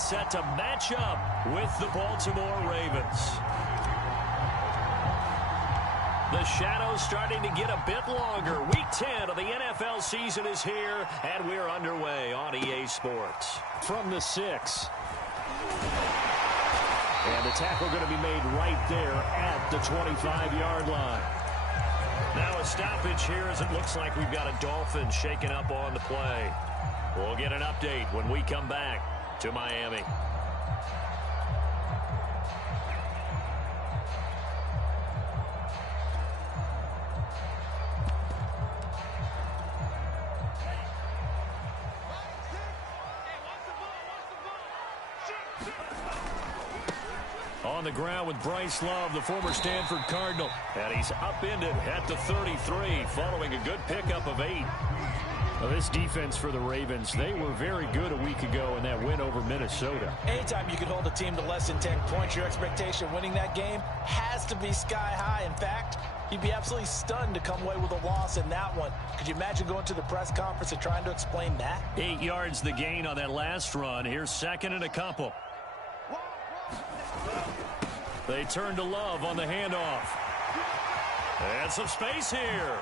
gets set to match up with the Baltimore Ravens. The shadows starting to get a bit longer. Week 10 of the NFL season is here, and we're underway on EA Sports. From the 6. And the tackle going to be made right there at the 25-yard line. Now a stoppage here as it looks like we've got a Dolphin shaking up on the play. We'll get an update when we come back to Miami. On the ground with Bryce Love, the former Stanford Cardinal. And he's upended at the 33 following a good pickup of 8. Well, this defense for the Ravens, they were very good a week ago in that win over Minnesota. Anytime you can hold a team to less than 10 points, your expectation winning that game has to be sky high. In fact, you'd be absolutely stunned to come away with a loss in that one. Could you imagine going to the press conference and trying to explain that? 8 yards the gain on that last run. Here's second and a couple. They turn to Love on the handoff. And some space here.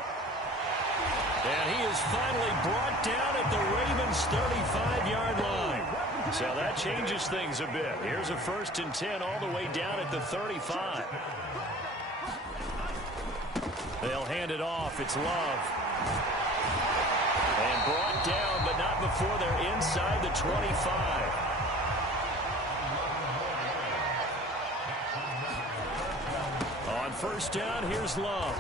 And he is finally brought down at the Ravens' 35-yard line. So that changes things a bit. Here's a 1st and 10 all the way down at the 35. They'll hand it off. It's Love. And brought down, but not before they're inside the 25. On 1st down, here's Love.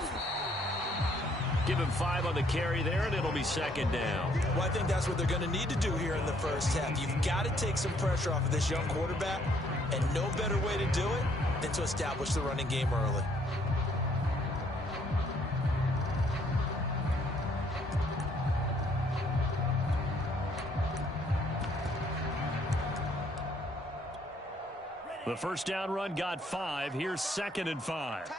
Give him 5 on the carry there, and it'll be 2nd down. Well, I think that's what they're going to need to do here in the first half. You've got to take some pressure off of this young quarterback, and no better way to do it than to establish the running game early. The 1st down run got 5. Here's 2nd and 5.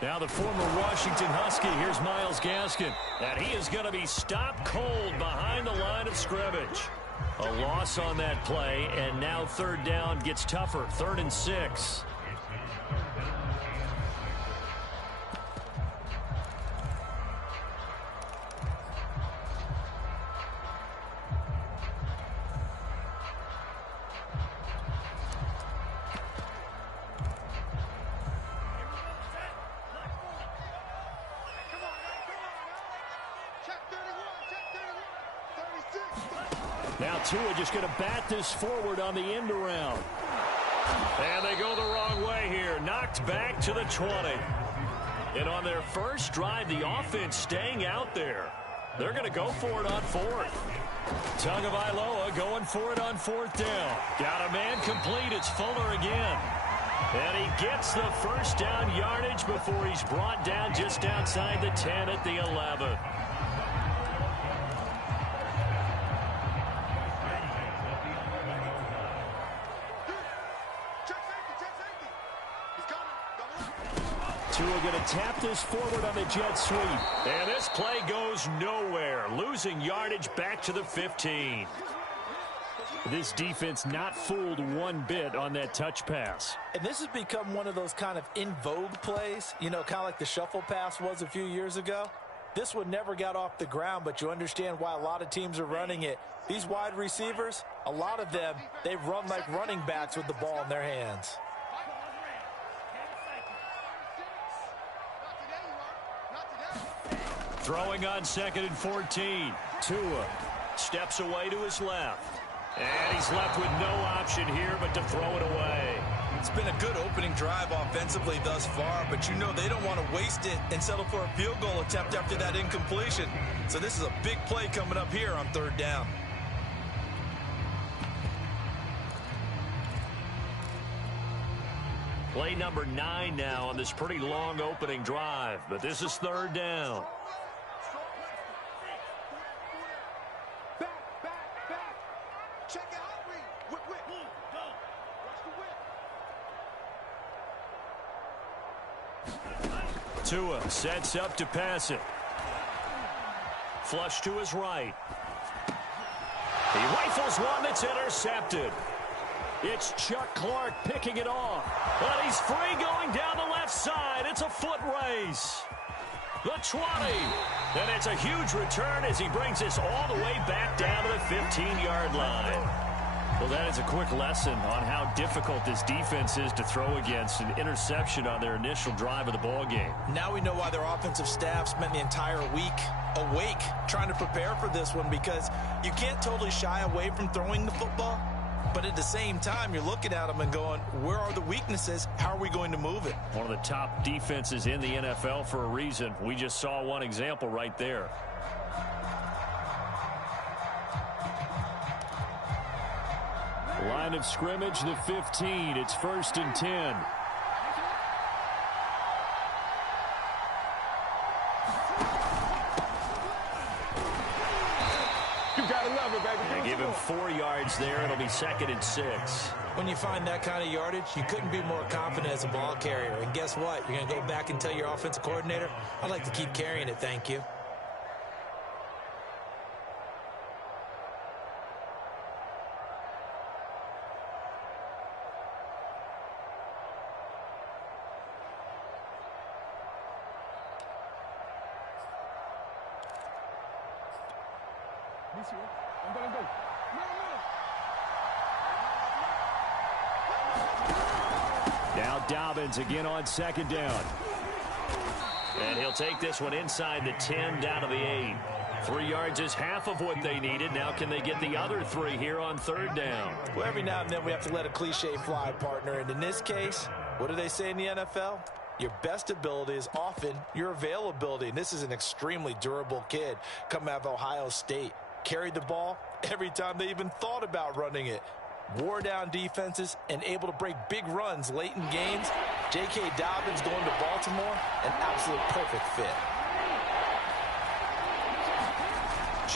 Now the former Washington Husky, here's Myles Gaskin. And he is going to be stopped cold behind the line of scrimmage. A loss on that play, and now 3rd down gets tougher. 3rd and 6. Now Tua just going to bat this forward on the end around. And they go the wrong way here. Knocked back to the 20. And on their first drive, the offense staying out there. They're going to go for it on 4th. Tagovailoa going for it on 4th down. Got a man complete. It's Fuller again. And he gets the 1st down yardage before he's brought down just outside the 10 at the 11. Tua going to tap this forward on the jet sweep. And this play goes nowhere. Losing yardage back to the 15. This defense not fooled one bit on that touch pass. And this has become one of those kind of in vogue plays, you know, kind of like the shuffle pass was a few years ago. This one never got off the ground, but you understand why a lot of teams are running it. These wide receivers, a lot of them, they run like running backs with the ball in their hands. Throwing on 2nd and 14. Tua steps away to his left. And he's left with no option here but to throw it away. It's been a good opening drive offensively thus far, but you know they don't want to waste it and settle for a field goal attempt after that incompletion. So this is a big play coming up here on 3rd down. Play number 9 now on this pretty long opening drive, but this is 3rd down. Tua sets up to pass it. Flush to his right. He rifles one that's intercepted. It's Chuck Clark picking it off. But he's free going down the left side. It's a foot race. The 20. And it's a huge return as he brings this all the way back down to the 15-yard line. Well, that is a quick lesson on how difficult this defense is to throw against an interception on their initial drive of the ball game. Now we know why their offensive staff spent the entire week awake trying to prepare for this one, because you can't totally shy away from throwing the football. But at the same time, you're looking at them and going, where are the weaknesses? How are we going to move it? One of the top defenses in the NFL for a reason. We just saw one example right there. Line of scrimmage, the 15. It's 1st and 10. Give him 4 yards there. It'll be 2nd and 6. When you find that kind of yardage, you couldn't be more confident as a ball carrier. And guess what? You're going to go back and tell your offensive coordinator, I'd like to keep carrying it, thank you. Now Dobbins again on 2nd down. And he'll take this one inside the 10 down to the 8. 3 yards is half of what they needed. Now can they get the other 3 here on 3rd down? Well, every now and then we have to let a cliche fly, partner. And in this case, what do they say in the NFL? Your best ability is often your availability. And this is an extremely durable kid coming out of Ohio State. Carried the ball every time they even thought about running it. Wore down defenses and able to break big runs late in games. J.K. Dobbins going to Baltimore, an absolute perfect fit.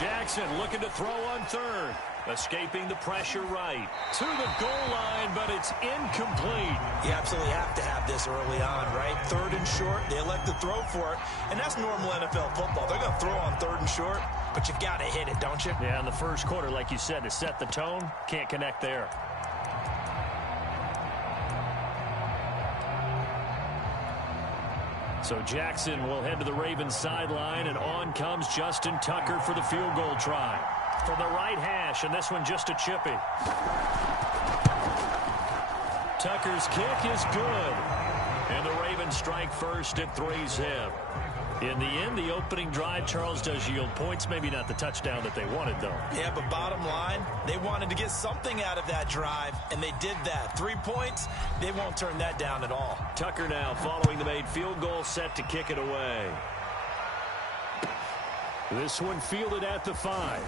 Jackson looking to throw on 3rd. Escaping the pressure right. To the goal line, but it's incomplete. You absolutely have to have this early on, right? 3rd and short, they elect to throw for it. And that's normal NFL football. They're going to throw on 3rd and short, but you've got to hit it, don't you? Yeah, in the first quarter, like you said, to set the tone, can't connect there. So Jackson will head to the Ravens sideline, and on comes Justin Tucker for the field goal try. From the right hash, and this one just a chippy. Tucker's kick is good. And the Ravens strike first at 3-zip. In the end, the opening drive, Charles, does yield points. Maybe not the touchdown that they wanted, though. Yeah, but bottom line, they wanted to get something out of that drive, and they did that. 3 points, they won't turn that down at all. Tucker now following the made field goal, set to kick it away. This one fielded at the 5.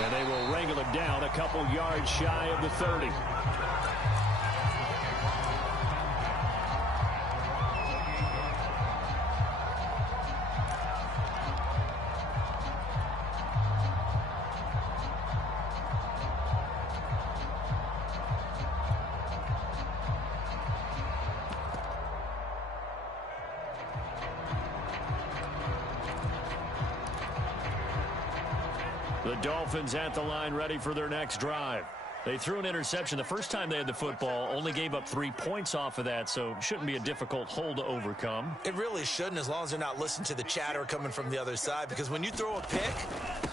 And they will wrangle him down a couple yards shy of the 30. The Dolphins at the line, ready for their next drive. They threw an interception the first time they had the football, only gave up 3 points off of that, so shouldn't be a difficult hole to overcome. It really shouldn't, as long as they're not listening to the chatter coming from the other side, because when you throw a pick,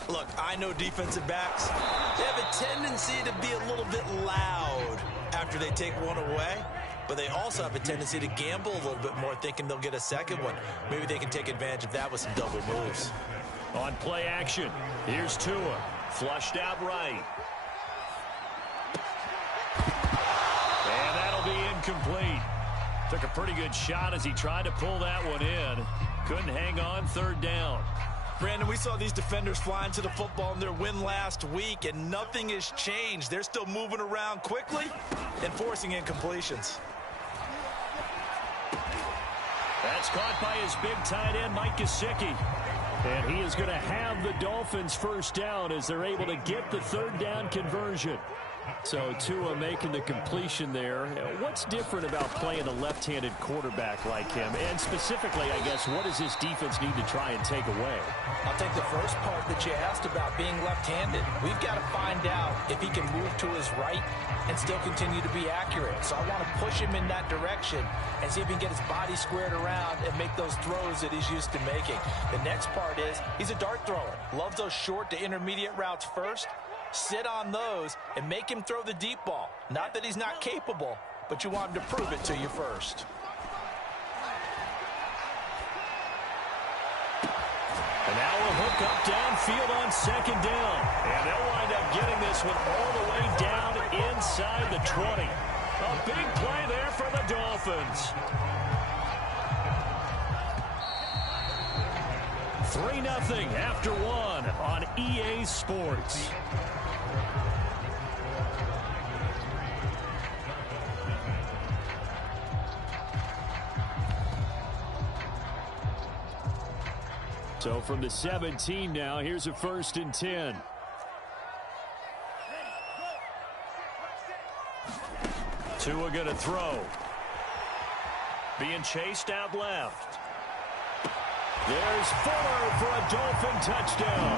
look, I know defensive backs, they have a tendency to be a little bit loud after they take one away, but they also have a tendency to gamble a little bit more, thinking they'll get a second one. Maybe they can take advantage of that with some double moves. On play action, here's Tua, flushed out right. And that'll be incomplete. Took a pretty good shot as he tried to pull that one in. Couldn't hang on, 3rd down. Brandon, we saw these defenders flying to the football in their win last week, and nothing has changed. They're still moving around quickly and forcing incompletions. That's caught by his big tight end, Mike Gesicki. And he is going to have the Dolphins first down as they're able to get the 3rd down conversion. So Tua making the completion there. What's different about playing a left-handed quarterback like him? And specifically, I guess, what does this defense need to try and take away? I'll take the first part that you asked about being left-handed. We've got to find out if he can move to his right and still continue to be accurate. So I want to push him in that direction and see if he can get his body squared around and make those throws that he's used to making. The next part is he's a dart thrower. Loves those short to intermediate routes first. Sit on those and make him throw the deep ball. Not that he's not capable, but you want him to prove it to you first. And now a hook up downfield on second down. And they'll wind up getting this one all the way down inside the 20. A big play there for the Dolphins. 3-0 after one on EA Sports. So from the 17 now, here's a 1st and 10. Tua gonna throw. Being chased out left. There's Fuller for a Dolphin touchdown.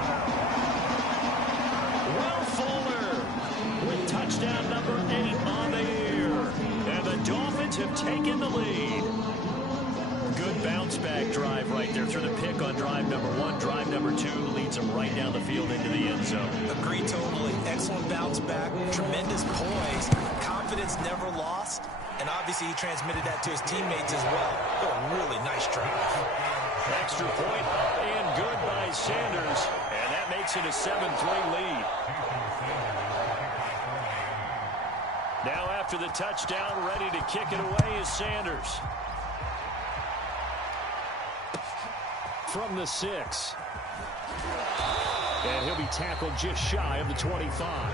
Will Fuller with touchdown number 8 on the year. And the Dolphins have taken the lead. Good bounce-back drive right there through the pick on drive number 1. Drive number 2 leads them right down the field into the end zone. Agree totally. Excellent bounce-back, tremendous poise, confidence never lost, and obviously he transmitted that to his teammates as well. Oh, really nice drive. Extra point up and good by Sanders, and that makes it a 7-3 lead. Now after the touchdown, ready to kick it away is Sanders. From the 6. And he'll be tackled just shy of the 25.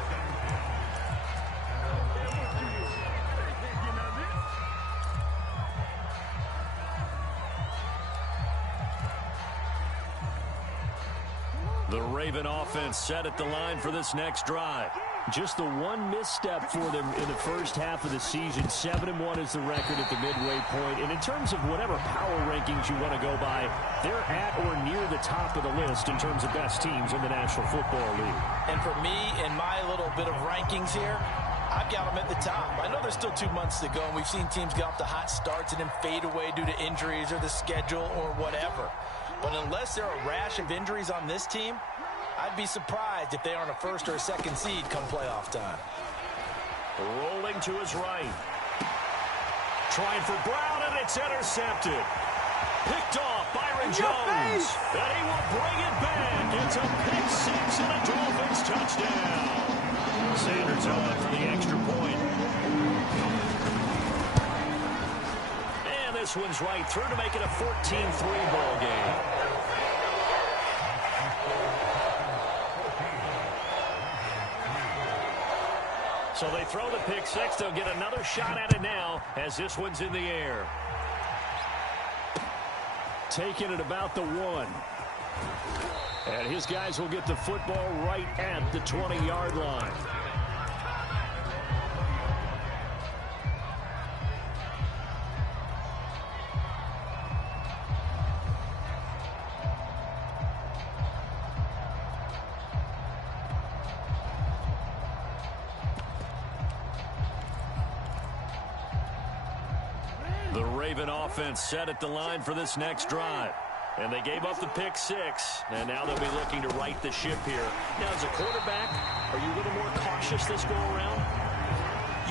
The Raven offense set at the line for this next drive. Just the one misstep for them in the first half of the season. 7-1 is the record at the midway point. And in terms of whatever power rankings you want to go by, they're at or near the top of the list in terms of best teams in the National Football League. And for me, in my little bit of rankings here, I've got them at the top. I know there's still 2 months to go, and we've seen teams get off to hot starts and then fade away due to injuries or the schedule or whatever. But unless there are a rash of injuries on this team, I'd be surprised if they aren't a 1st or a 2nd seed come playoff time. Rolling to his right. Trying for Brown, and it's intercepted. Picked off Byron Jones. And he will bring it back. It's a pick 6 and a Dolphins touchdown. Sanders on for the extra point. And this one's right through to make it a 14-3 ball game. So they throw the pick 6. They'll get another shot at it now as this one's in the air. Taking it about the 1. And his guys will get the football right at the 20-yard line. The Raven offense set at the line for this next drive. And they gave up the pick 6, and now they'll be looking to right the ship here. Now, as a quarterback, are you a little more cautious this go-around?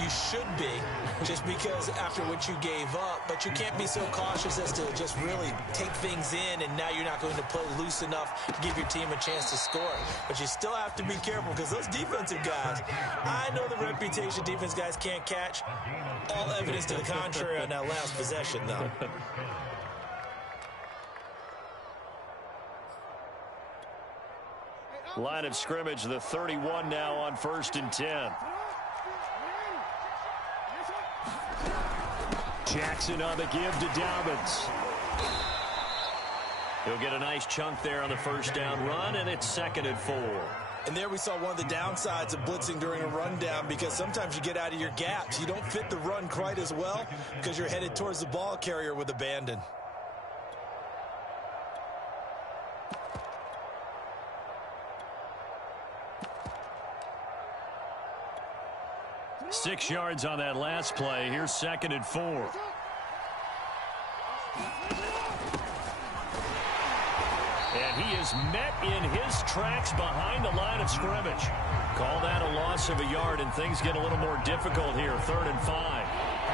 You should be, just because after what you gave up, but you can't be so cautious as to just really take things in, and now you're not going to play loose enough to give your team a chance to score. But you still have to be careful, because those defensive guys, I know the reputation defense guys can't catch. All evidence to the contrary on that last possession, though. Line of scrimmage, the 31 now on 1st and 10. Jackson on the give to Dobbins. He'll get a nice chunk there on the first down run, and it's 2nd and 4. And there we saw one of the downsides of blitzing during a rundown, because sometimes you get out of your gaps. You don't fit the run quite as well because you're headed towards the ball carrier with abandon. Six yards on that last play. Here's 2nd and 4. And he is met in his tracks behind the line of scrimmage. Call that a loss of a yard, and things get a little more difficult here. 3rd and 5.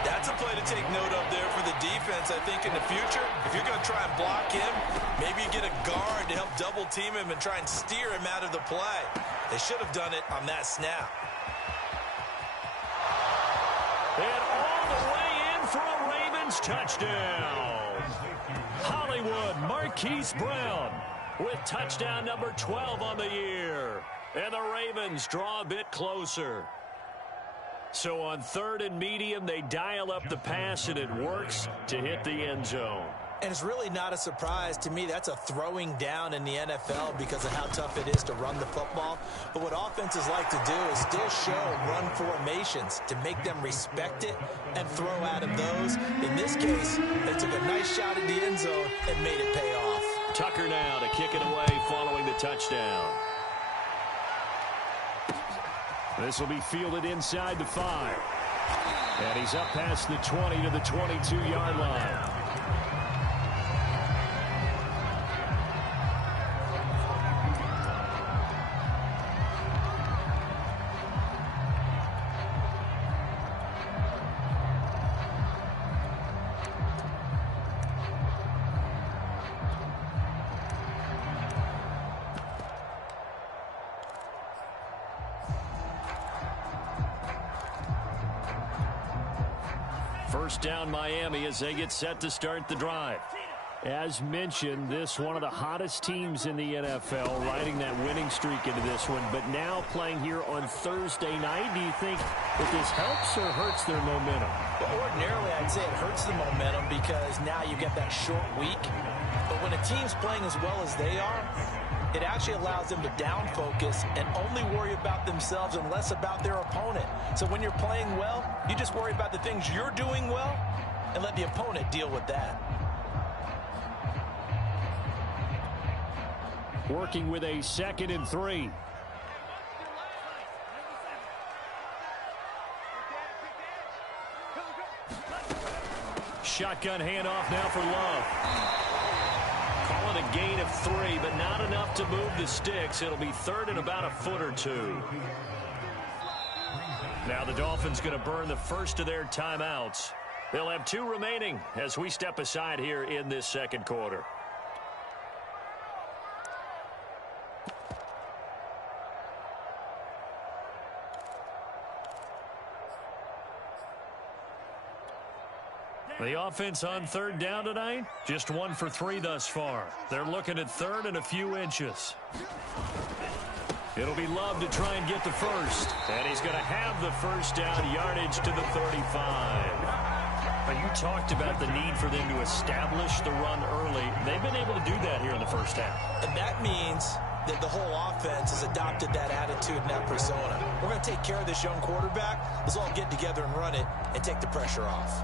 That's a play to take note of there for the defense. I think in the future, if you're going to try and block him, maybe you get a guard to help double team him and try and steer him out of the play. They should have done it on that snap. And all the way in for a Ravens touchdown. Hollywood Marquise Brown with touchdown number 12 on the year. And the Ravens draw a bit closer. So on 3rd and medium, they dial up the pass, and it works to hit the end zone. And it's really not a surprise to me. That's a throwing down in the NFL because of how tough it is to run the football. But what offenses like to do is still show run formations to make them respect it and throw out of those. In this case, they took a nice shot at the end zone and made it pay off. Tucker now to kick it away following the touchdown. This will be fielded inside the 5. And he's up past the 20 to the 22-yard line. First down Miami as they get set to start the drive. As mentioned, this one of the hottest teams in the NFL, riding that winning streak into this one, but now playing here on Thursday night. Do you think that this helps or hurts their momentum? Well, ordinarily, I'd say it hurts the momentum because now you get that short week. But when a team's playing as well as they are, it actually allows them to down focus and only worry about themselves and less about their opponent. So when you're playing well, you just worry about the things you're doing well and let the opponent deal with that. Working with a 2nd and 3. Shotgun handoff now for Love. Call it a gain of 3, but not enough to move the sticks. It'll be 3rd and about a foot or 2. Now the Dolphins going to burn the first of their timeouts. They'll have 2 remaining as we step aside here in this second quarter. The offense on 3rd down tonight, just 1 for 3 thus far. They're looking at 3rd and a few inches. It'll be Love to try and get the first. And he's going to have the first down, yardage to the 35. But you talked about the need for them to establish the run early. They've been able to do that here in the first half. And that means that the whole offense has adopted that attitude and that persona. We're going to take care of this young quarterback. Let's all get together and run it and take the pressure off.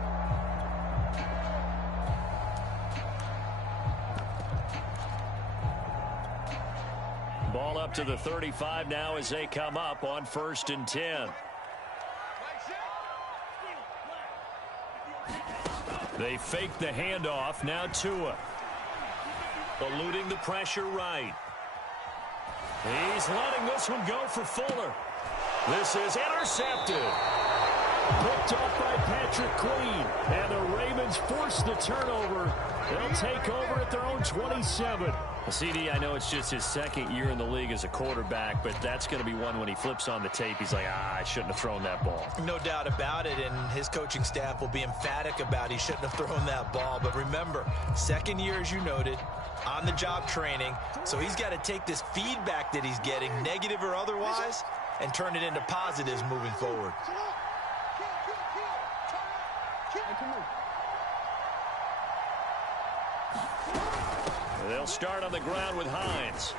Ball up to the 35 now as they come up on 1st and 10. They fake the handoff. Now Tua. Eluding the pressure right. He's letting this one go for Fuller. This is intercepted. Picked off by Patrick Queen. And the Ravens force the turnover. They'll take over at their own 27. Well, CD, I know it's just his 2nd year in the league as a quarterback, but that's going to be one when he flips on the tape. He's like, I shouldn't have thrown that ball. No doubt about it, and his coaching staff will be emphatic about he shouldn't have thrown that ball. But remember, 2nd year, as you noted, on-the-job training, so he's got to take this feedback that he's getting, negative or otherwise, and turn it into positives moving forward. They'll start on the ground with Hines.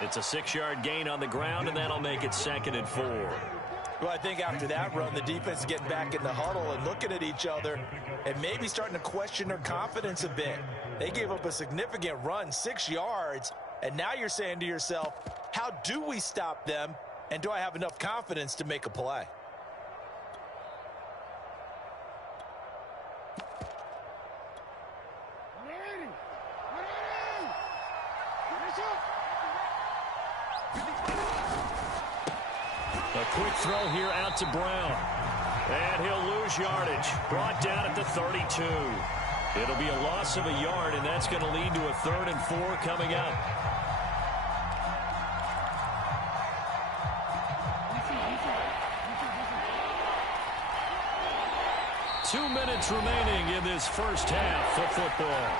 It's a 6-yard gain on the ground, and that'll make it 2nd and 4. Well, I think after that run, the defense is getting back in the huddle and looking at each other and maybe starting to question their confidence a bit. They gave up a significant run, 6 yards, and now you're saying to yourself, how do we stop them, and do I have enough confidence to make a play? A quick throw here out to Brown. And he'll lose yardage. Brought down at the 32. It'll be a loss of a yard, and that's going to lead to a 3rd and 4 coming up. Two minutes remaining in this first half of football.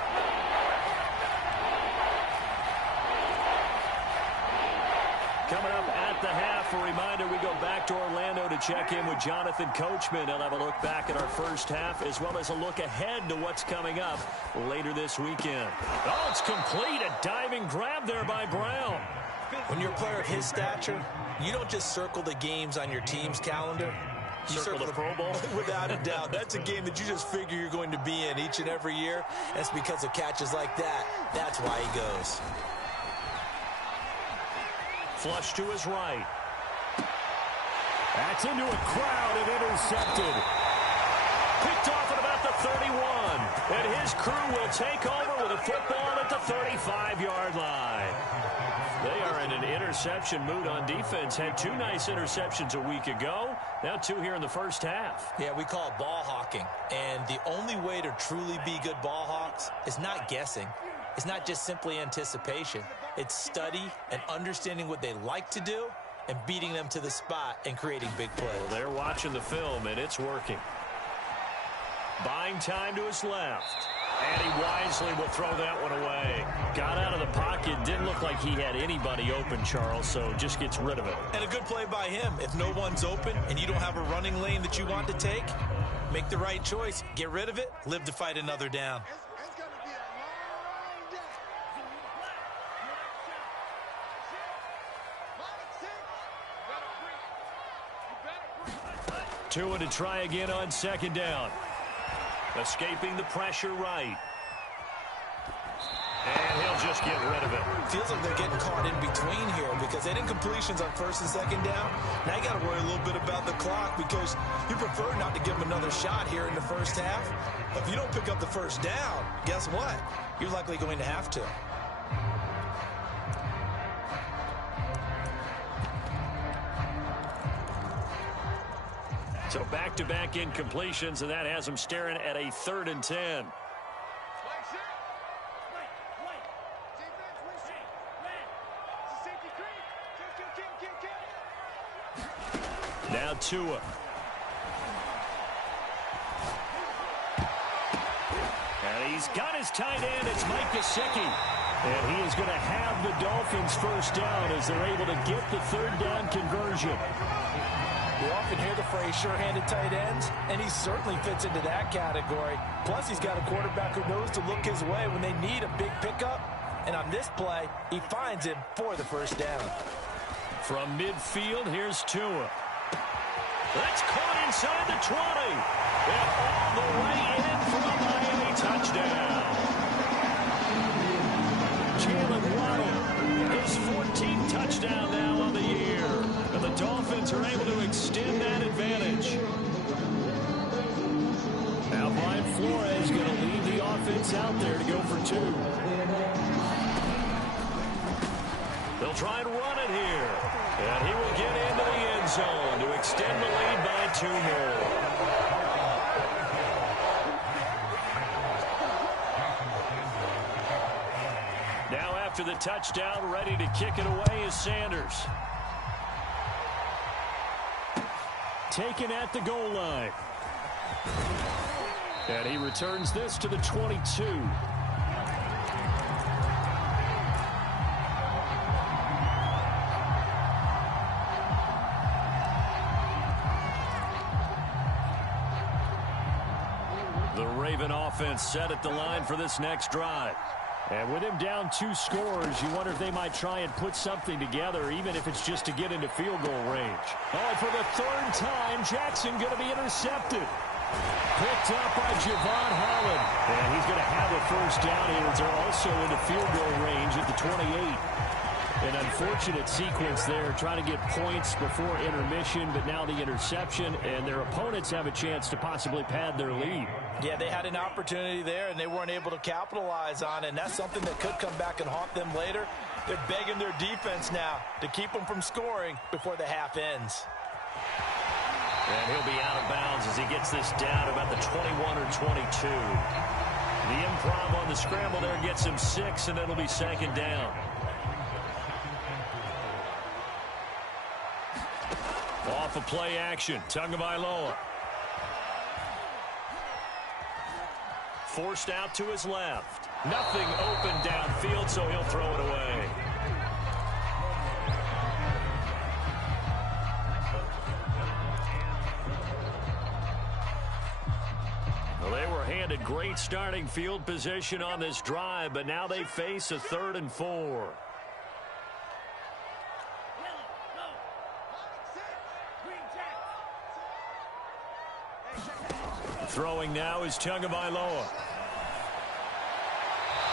Coming up at the half, a reminder, we go back to Orlando to check in with Jonathan Coachman. He'll have a look back at our first half as well as a look ahead to what's coming up later this weekend. Oh, it's complete. A diving grab there by Brown. When you're a player of his stature, you don't just circle the games on your team's calendar. You circle the Pro Bowl? Without a doubt. That's a game that you just figure you're going to be in each and every year. That's because of catches like that. That's why he goes. Flush to his right. That's into a crowd and intercepted. Picked off at about the 31. And his crew will take over with a football at the 35-yard line. They are in an interception mood on defense. Had 2 nice interceptions a week ago. Now 2 here in the first half. Yeah, we call it ball hawking. And the only way to truly be good ball hawks is not guessing. It's not just simply anticipation. It's study and understanding what they like to do and beating them to the spot and creating big plays. Well, they're watching the film, and it's working. Buying time to his left. And he wisely will throw that one away. Got out of the pocket. Didn't look like he had anybody open, Charles, so just gets rid of it. And a good play by him. If no one's open and you don't have a running lane that you want to take, make the right choice. Get rid of it. Live to fight another down. Tua to try again on 2nd down. Escaping the pressure right. And he'll just get rid of it. Feels like they're getting caught in between here because they didn't completions on 1st and 2nd down. Now you got to worry a little bit about the clock because you prefer not to give them another shot here in the first half. If you don't pick up the 1st down, guess what? You're likely going to have to. So back-to-back incompletions, and that has them staring at a 3rd and 10. Now Tua. And he's got his tight end. It's Mike Gesicki. And he is going to have the Dolphins 1st down as they're able to get the 3rd down conversion. We often hear the phrase sure-handed tight ends, and he certainly fits into that category. Plus, he's got a quarterback who knows to look his way when they need a big pickup. And on this play, he finds him for the 1st down. From midfield, here's Tua. That's caught inside the 20. And all the way in for a Miami touchdown. Jalen Waddle, his 14th touchdown now on the year. And the Dolphins are able to extend that advantage. Now Brian Flores going to lead the offense out there to go for 2. They'll try and run it here. And he will get into the end zone to extend the lead by 2 more. Now after the touchdown, ready to kick it away is Sanders. Taken at the goal line. And he returns this to the 22. The Raven offense set at the line for this next drive. And with him down 2 scores, you wonder if they might try and put something together, even if it's just to get into field goal range. Oh, for the 3rd time, Jackson going to be intercepted. Picked up by Javon Holland. And he's going to have a first down here as they're also into field goal range at the 28. An unfortunate sequence there, trying to get points before intermission, but now the interception, and their opponents have a chance to possibly pad their lead. Yeah, they had an opportunity there, and they weren't able to capitalize on it, and that's something that could come back and haunt them later. They're begging their defense now to keep them from scoring before the half ends. And he'll be out of bounds as he gets this down about the 21 or 22. The improv on the scramble there gets him 6, and it'll be 2nd down. Off of play action, Tagovailoa. Forced out to his left. Nothing open downfield, so he'll throw it away. Well, they were handed great starting field position on this drive, but now they face a 3rd and 4. Throwing now is Tagovailoa.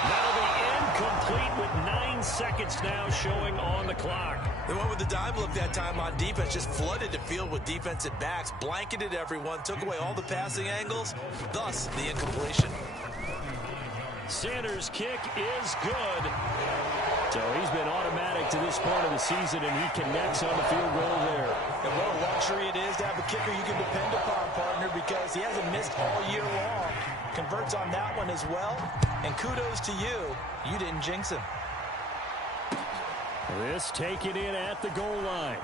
That'll be incomplete with 9 seconds now showing on the clock. They went with the dime look that time on defense, just flooded the field with defensive backs, blanketed everyone, took away all the passing angles, thus the incompletion. Sanders' kick is good. So he's been automatic to this point of the season, and he connects on the field goal there. And what a luxury it is to have a kicker you can depend upon, partner, because he hasn't missed all year long. Converts on that one as well. And kudos to you. You didn't jinx him. This taken in at the goal line.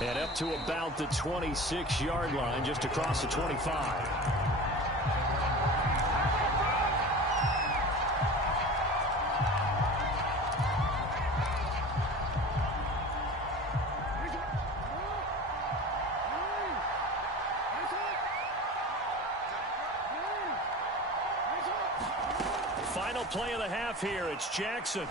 And up to about the 26-yard line, just across the 25. Final play of the half here. It's Jackson.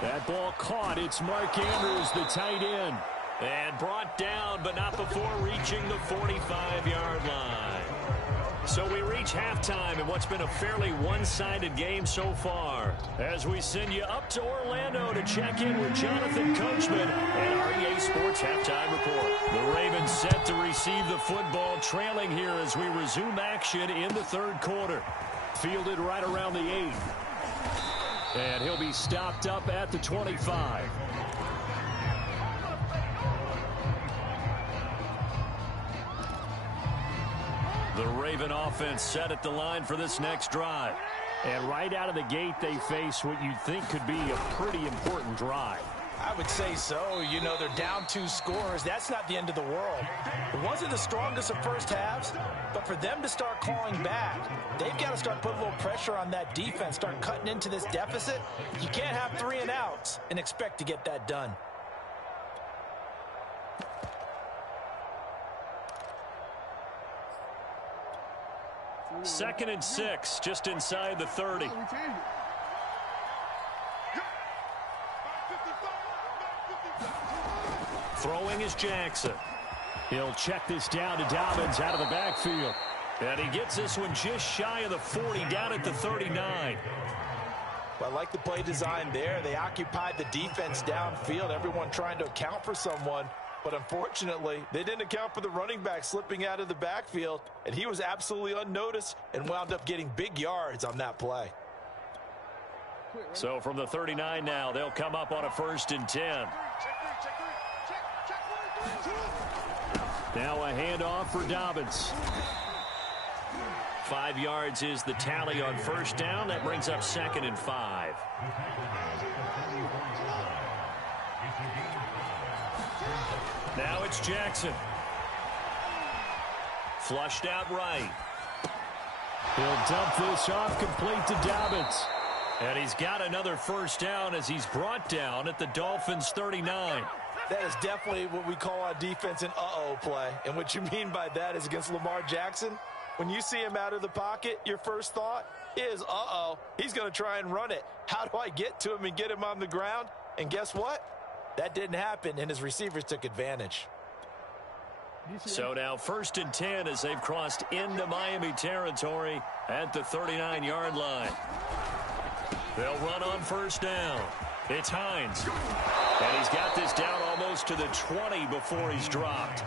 That ball caught. It's Mark Andrews, the tight end. And brought down, but not before reaching the 45-yard line. So we reach halftime in what's been a fairly one-sided game so far. As we send you up to Orlando to check in with Jonathan Coachman and our EA Sports Halftime Report. The Ravens set to receive the football, trailing here as we resume action in the 3rd quarter. Fielded right around the 8. And he'll be stopped up at the 25. The Raven offense set at the line for this next drive. And right out of the gate, they face what you'd think could be a pretty important drive. I would say so. You know, they're down 2 scores. That's not the end of the world. It wasn't the strongest of first halves, but for them to start clawing back, they've got to start putting a little pressure on that defense, start cutting into this deficit. You can't have 3 and outs and expect to get that done. Second and 6, just inside the 30. Throwing is Jackson. He'll check this down to Dobbins out of the backfield. And he gets this one just shy of the 40, down at the 39. Well, I like the play design there. They occupied the defense downfield, everyone trying to account for someone. But unfortunately, they didn't account for the running back slipping out of the backfield, and he was absolutely unnoticed and wound up getting big yards on that play. So from the 39 now, they'll come up on a 1st and 10. Now a handoff for Dobbins. 5 yards is the tally on 1st down. That brings up 2nd and 5. Now it's Jackson. Flushed out right. He'll dump this off complete to Dobbins. And he's got another 1st down as he's brought down at the Dolphins' 39. That is definitely what we call on defense an uh-oh play. And what you mean by that is against Lamar Jackson, when you see him out of the pocket, your first thought, is, he's going to try and run it. How do I get to him and get him on the ground? And guess what? That didn't happen, and his receivers took advantage. So now 1st and 10 as they've crossed into Miami territory at the 39-yard line. They'll run on 1st down. It's Hines. And he's got this down almost to the 20 before he's dropped.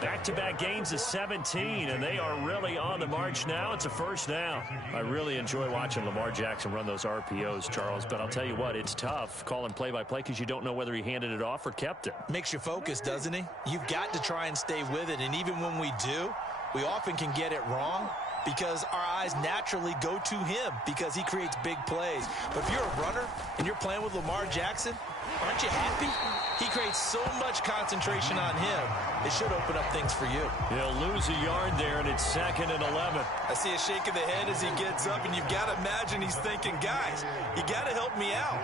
Back-to-back gains of 17, and they are really on the march now. It's a 1st down. I really enjoy watching Lamar Jackson run those RPOs, Charles, but I'll tell you what, it's tough calling play-by-play because you don't know whether he handed it off or kept it. Makes you focus, doesn't he? You've got to try and stay with it, and even when we do, we often can get it wrong because our eyes naturally go to him because he creates big plays. But if you're a runner and you're playing with Lamar Jackson, aren't you happy? He creates so much concentration on him. It should open up things for you. He'll lose a yard there, and it's 2nd and 11. I see a shake of the head as he gets up, and you've got to imagine he's thinking, guys, you got to help me out.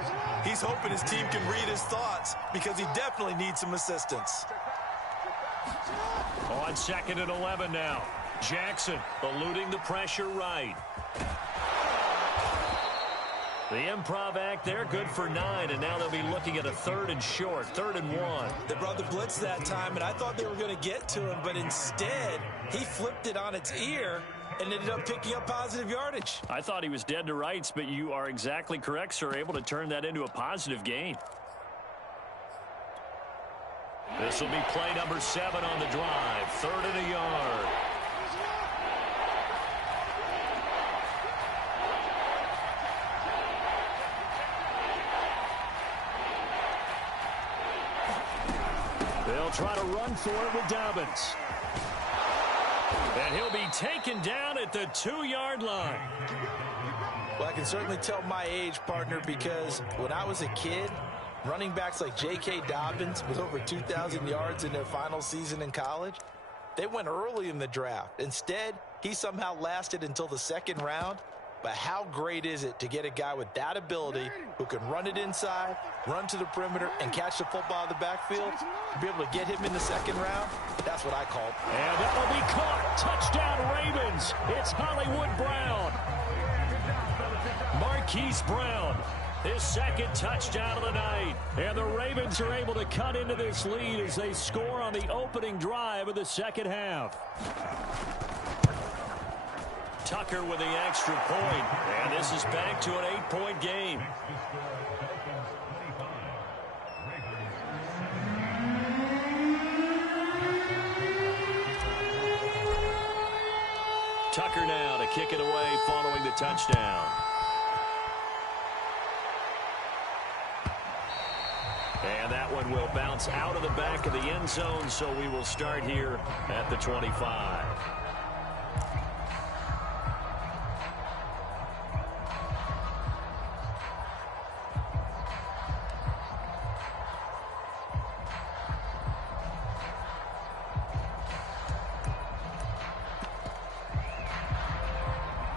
He's hoping his team can read his thoughts because he definitely needs some assistance. On 2nd and 11 now. Jackson eluding the pressure right. The improv act there, good for 9, and now they'll be looking at a 3rd and short, 3rd and 1. They brought the blitz that time, and I thought they were going to get to him, but instead, he flipped it on its ear and ended up picking up positive yardage. I thought he was dead to rights, but you are exactly correct, sir, able to turn that into a positive gain. This will be play number 7 on the drive, 3rd and a yard. They'll try to run for it with Dobbins. And he'll be taken down at the 2-yard line. Well, I can certainly tell my age, partner, because when I was a kid, running backs like J.K. Dobbins with over 2,000 yards in their final season in college, they went early in the draft. Instead, he somehow lasted until the 2nd round. But how great is it to get a guy with that ability who can run it inside, run to the perimeter, and catch the football in the backfield? To be able to get him in the 2nd round, that's what I call it. And that will be caught. Touchdown, Ravens. It's Hollywood Brown. Marquise Brown, his 2nd touchdown of the night. And the Ravens are able to cut into this lead as they score on the opening drive of the 2nd half. Tucker with the extra point, and this is back to an 8-point game. Tucker now to kick it away following the touchdown. And that one will bounce out of the back of the end zone, so we will start here at the 25.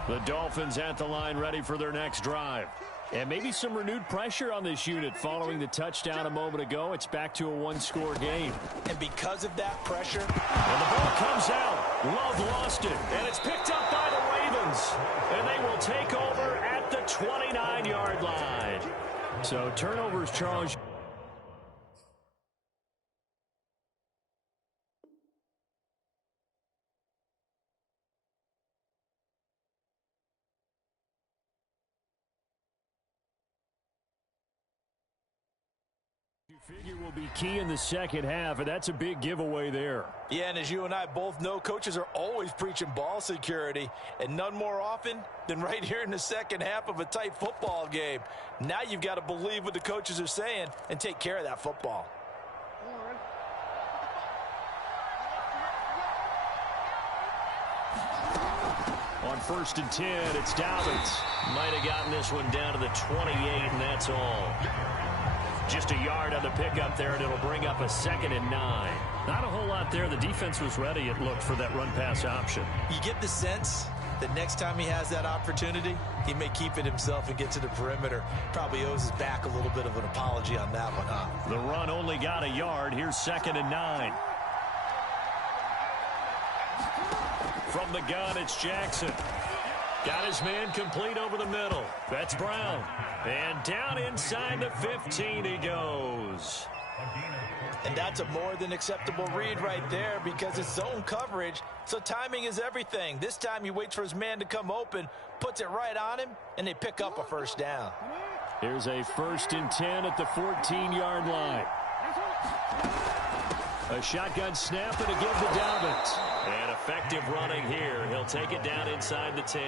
The Dolphins at the line ready for their next drive. And maybe some renewed pressure on this unit following the touchdown a moment ago. It's back to a 1-score game. And because of that pressure, and the ball comes out. Love lost it. And it's picked up by the Ravens. And they will take over at the 29-yard line. So turnovers, Charles. Figure will be key in the 2nd half, and that's a big giveaway there. Yeah, and as you and I both know, coaches are always preaching ball security, and none more often than right here in the 2nd half of a tight football game. Now you've got to believe what the coaches are saying and take care of that football. On 1st and 10, it's Dobbins. Might have gotten this one down to the 28, and that's all. Just a yard on the pickup there, and it'll bring up a 2nd and 9. Not a whole lot there. The defense was ready, it looked, for that run-pass option. You get the sense that next time he has that opportunity, he may keep it himself and get to the perimeter. Probably owes his back a little bit of an apology on that one, huh? The run only got a yard. Here's 2nd and 9. From the gun, it's Jackson. Got his man complete over the middle. That's Brown. And down inside the 15 he goes. And that's a more than acceptable read right there because it's zone coverage, so timing is everything. This time he waits for his man to come open, puts it right on him, and they pick up a first down. Here's a 1st and 10 at the 14-yard line. A shotgun snap and a give to Dobbins. And effective running here. He'll take it down inside the 10.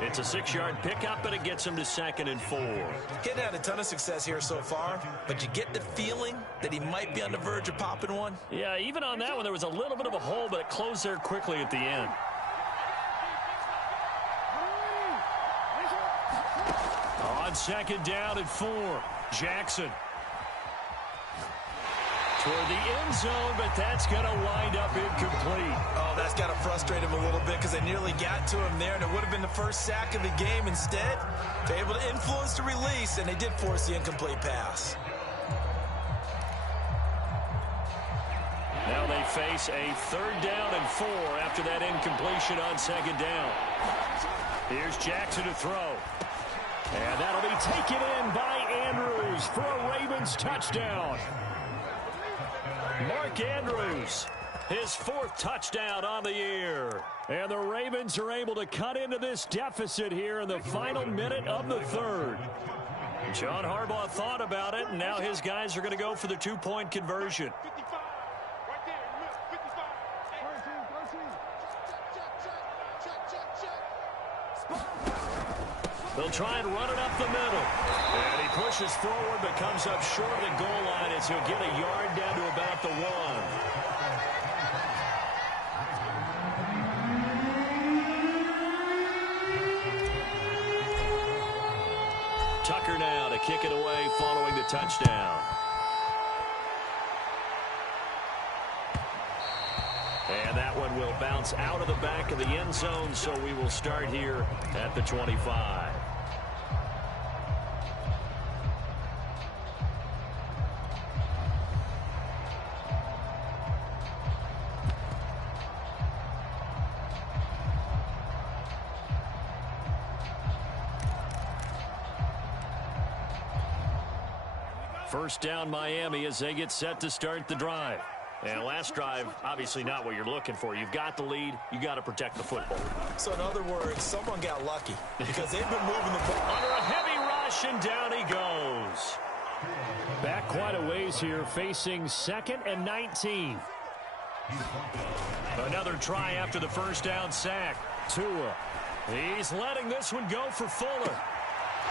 It's a 6-yard pickup, and it gets him to 2nd and 4. He hadn't had a ton of success here so far, but you get the feeling that he might be on the verge of popping one. Yeah, even on that one, there was a little bit of a hole, but it closed there quickly at the end. On 2nd down and 4, Jackson. Toward the end zone, but that's going to wind up incomplete. Oh, that's got to frustrate him a little bit because they nearly got to him there, and it would have been the first sack of the game. Instead, they're able to influence the release, and they did force the incomplete pass. Now they face a 3rd down and 4 after that incompletion on 2nd down. Here's Jackson to throw. And that'll be taken in by Andrews for a Ravens touchdown. Mark Andrews, his 4th touchdown on the year. And the Ravens are able to cut into this deficit here in the final minute of the 3rd. John Harbaugh thought about it, and now his guys are going to go for the 2-point conversion. They'll try and run it up the middle. And he pushes forward but comes up short of the goal line as he'll get a yard down to about the 1. Tucker now to kick it away following the touchdown. And that one will bounce out of the back of the end zone, so we will start here at the 25. First down Miami as they get set to start the drive. And last drive, obviously not what you're looking for. You've got the lead. You got to protect the football. So in other words, someone got lucky because they've been moving the ball. Under a heavy rush, and down he goes. Back quite a ways here, facing 2nd and 19. Another try after the first down sack. Tua. He's letting this one go for Fuller.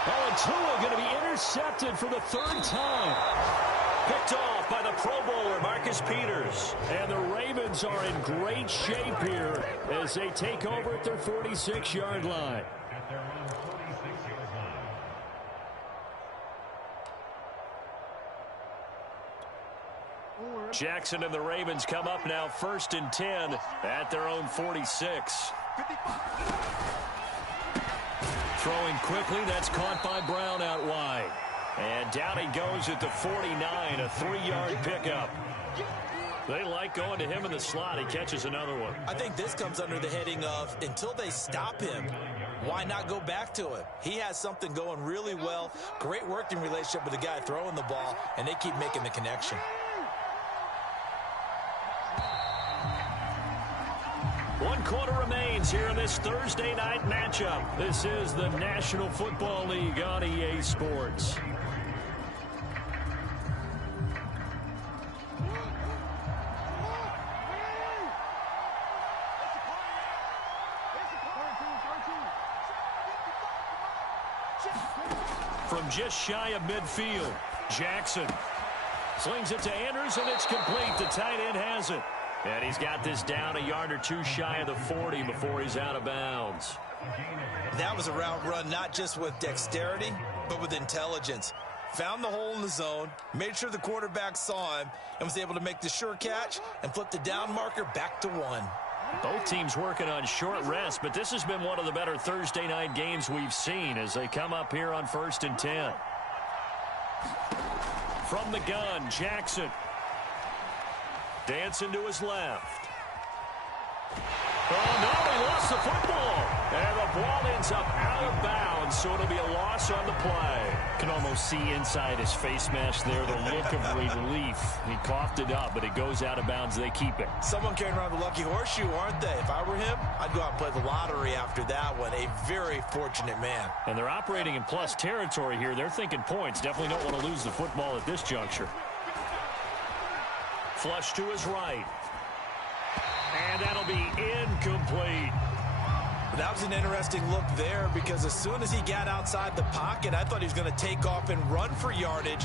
Oh, and Tua going to be intercepted for the 3rd time. Picked off by the Pro Bowler, Marcus Peters. And the Ravens are in great shape here as they take over at their 46-yard line. Jackson and the Ravens come up now 1st and 10 at their own 46. Throwing quickly, that's caught by Brown out wide. And down he goes at the 49, a 3-yard pickup. They like going to him in the slot. He catches another one. I think this comes under the heading of until they stop him, why not go back to him? He has something going really well. Great working relationship with the guy throwing the ball, and they keep making the connection. One quarter remains here in this Thursday night matchup. This is the National Football League on EA Sports. From just shy of midfield, Jackson slings it to Andrews, and it's complete. The tight end has it. And he's got this down a yard or two shy of the 40 before he's out of bounds. That was a route run not just with dexterity, but with intelligence. Found the hole in the zone, made sure the quarterback saw him, and was able to make the sure catch and flip the down marker back to 1. Both teams working on short rest, but this has been one of the better Thursday night games we've seen as they come up here on 1st and 10. From the gun, Jackson. Dancing to his left. Oh, no, he lost the football. And the ball ends up out of bounds, so it'll be a loss on the play. Can almost see inside his face mask there the look of relief. He coughed it up, but it goes out of bounds. They keep it. Someone carrying around the lucky horseshoe, aren't they? If I were him, I'd go out and play the lottery after that one. A very fortunate man. And they're operating in plus territory here. They're thinking points. Definitely don't want to lose the football at this juncture. Flush to his right. And that'll be incomplete. That was an interesting look there because as soon as he got outside the pocket, I thought he was going to take off and run for yardage.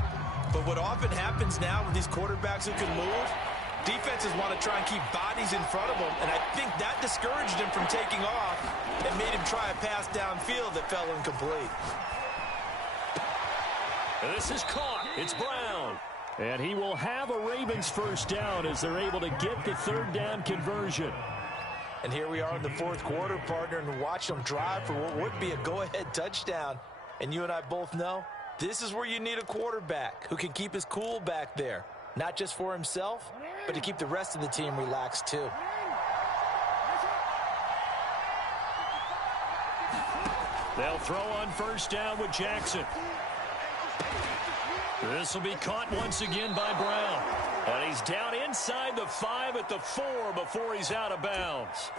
But what often happens now with these quarterbacks who can move, defenses want to try and keep bodies in front of them, and I think that discouraged him from taking off and made him try a pass downfield that fell incomplete. And this is caught. It's Brown. And he will have a Ravens first down as they're able to get the third down conversion. And here we are in the fourth quarter, partner, and watch them drive for what would be a go-ahead touchdown. And you and I both know this is where you need a quarterback who can keep his cool back there, not just for himself, but to keep the rest of the team relaxed too. They'll throw on first down with Jackson. This will be caught once again by Brown. And he's down inside the 5 at the 4 before he's out of bounds.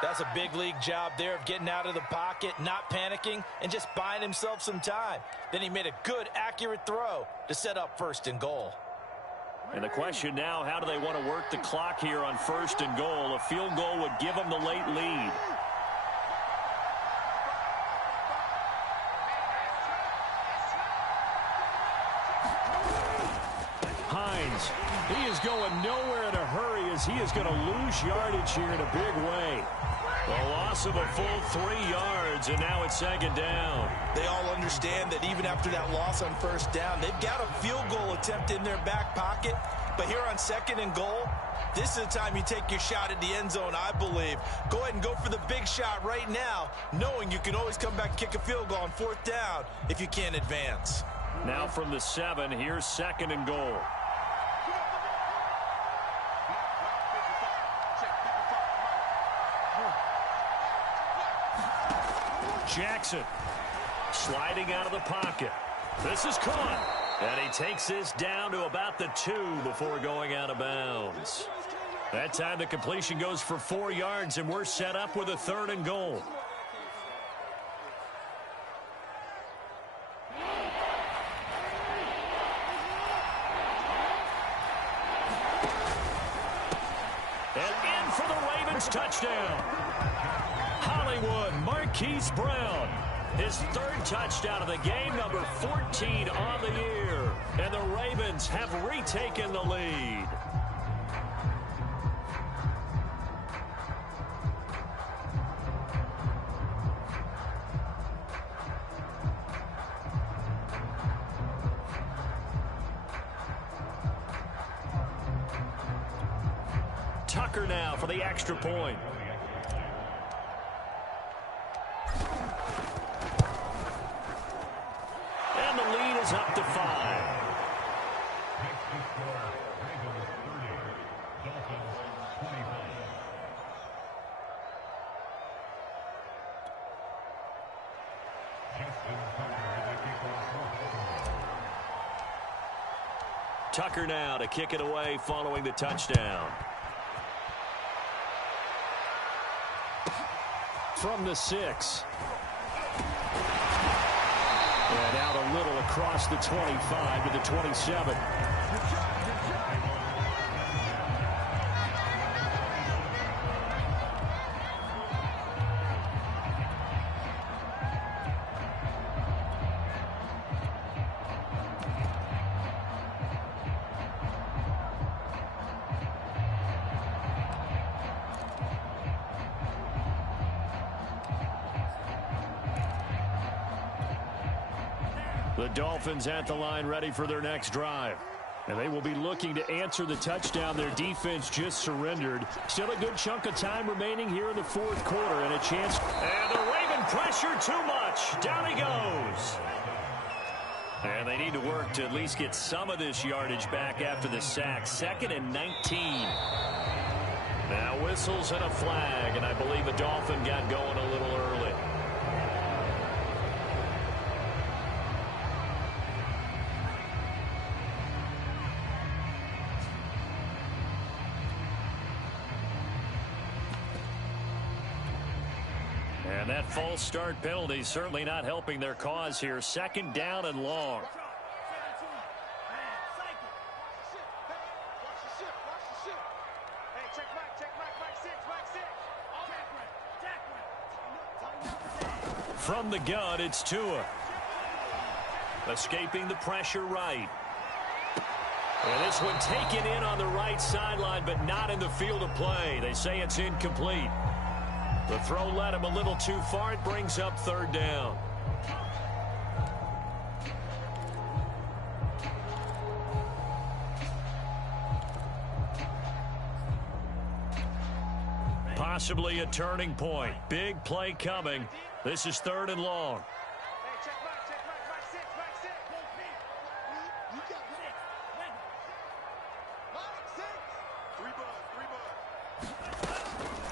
That's a big league job there of getting out of the pocket, not panicking, and just buying himself some time. Then he made a good, accurate throw to set up first and goal. And the question now, how do they want to work the clock here on first and goal? A field goal would give them the late lead. Hines, he is going nowhere in a hurry as he is going to lose yardage here in a big way. A loss of a full 3 yards, and now it's second down. They all understand that even after that loss on first down, they've got a field goal attempt in their back pocket. But here on second and goal, this is the time you take your shot at the end zone, I believe. Go ahead and go for the big shot right now, knowing you can always come back and kick a field goal on fourth down if you can't advance. Now from the 7, here's second and goal. Jackson sliding out of the pocket. This is caught. And he takes this down to about the 2 before going out of bounds. That time the completion goes for 4 yards, and we're set up with a third and goal. And in for the Ravens touchdown. Hollywood Marquise Brown. His third touchdown of the game, number 14 on the year. And the Ravens have retaken the lead. Tucker now for the extra point. And the lead is up to 5. Tucker now to kick it away following the touchdown. From the 6. And out a little across the 25 to the 27. The Dolphins at the line ready for their next drive. And they will be looking to answer the touchdown their defense just surrendered. Still a good chunk of time remaining here in the fourth quarter and a chance. And the Raven pressure too much. Down he goes. And they need to work to at least get some of this yardage back after the sack. 2nd and 19. Now whistles and a flag, and I believe a Dolphin got going a little early. And that false start penalty certainly not helping their cause here. Second down and long. From the gun, it's Tua. Escaping the pressure right. And this one taken in on the right sideline, but not in the field of play. They say it's incomplete. The throw led him a little too far. It brings up third down. Possibly a turning point. Big play coming. This is third and long.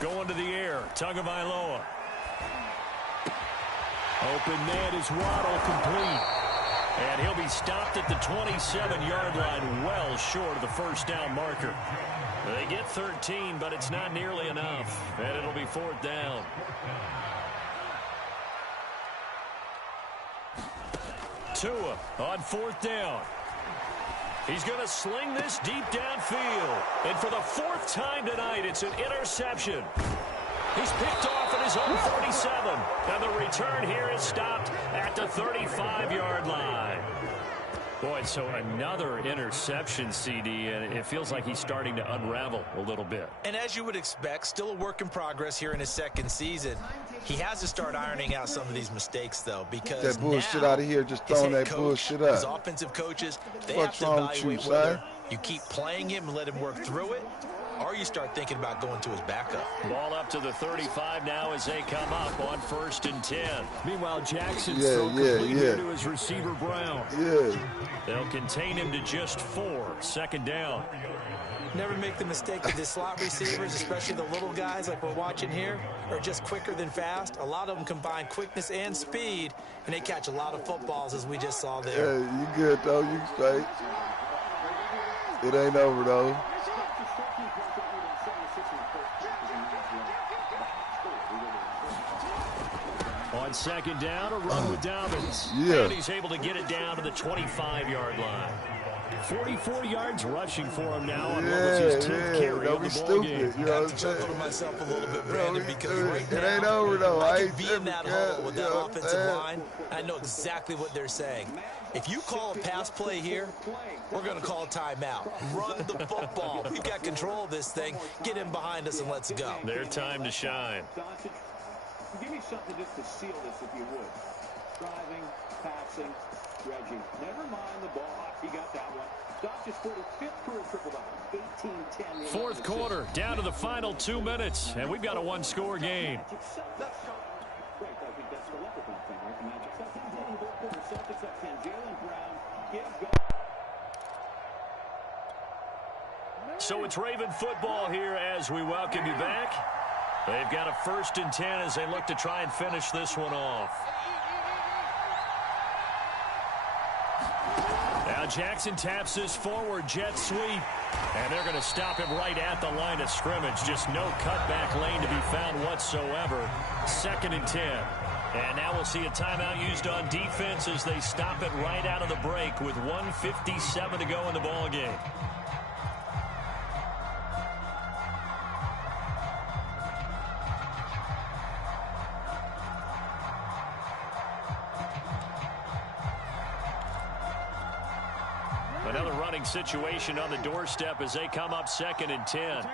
Going to the air. Tagovailoa. Open man is Waddle, complete. And he'll be stopped at the 27-yard line, well short of the first down marker. They get 13, but it's not nearly enough. And it'll be fourth down. Tua on fourth down. He's going to sling this deep downfield. And for the fourth time tonight, it's an interception. He's picked off at his own 47. And the return here is stopped at the 35-yard line. Boy, so another interception, CD, and it feels like he's starting to unravel a little bit. And as you would expect, still a work in progress here in his second season. He has to start ironing out some of these mistakes, though, because that bullshit out of here, just throwing that bullshit up. His offensive coaches, they have to evaluate whether you keep playing him and let him work through it, or you start thinking about going to his backup. Ball up to the 35 now as they come up on 1st and 10. Meanwhile, Jackson's here to his receiver Brown. They'll contain him to just 4. Second down. Never make the mistake that the slot receivers, especially the little guys like we're watching here, are just quicker than fast. A lot of them combine quickness and speed, and they catch a lot of footballs, as we just saw there. Yeah, you good, though. You straight. It ain't over, though. On second down, a run with Dobbins. Yeah. And he's able to get it down to the 25-yard line. 44 yards rushing for him now on what was his 10th carry don't of be the ball stupid. game. You know I what have I'm to chuckle saying? to myself a little bit, Brandon, because right now, it ain't over, though. I can be in that hole with that offensive line. I know exactly what they're saying. If you call a pass play here, we're going to call a timeout. Run the football. We've got control of this thing. Get in behind us and let's go. Their time to shine. Give me something just to seal this, if you would. Driving, passing, dredging. Never mind the ball. He got that one. Doncic scored his 5th career triple-double. 18-10. Fourth quarter, down to the final 2 minutes, and we've got a one-score game. Right, I think that's the Leprechaun thing, right? The Magic Celtics in the fourth quarter. Celtics up 10. Jaylen Brown gives go. So it's Raven football here as we welcome you back. They've got a 1st and 10 as they look to try and finish this one off. Now Jackson taps this forward jet sweep. And they're going to stop him right at the line of scrimmage. Just no cutback lane to be found whatsoever. 2nd and 10. And now we'll see a timeout used on defense as they stop it right out of the break with 1:57 to go in the ball game. Another running situation on the doorstep as they come up 2nd and 10.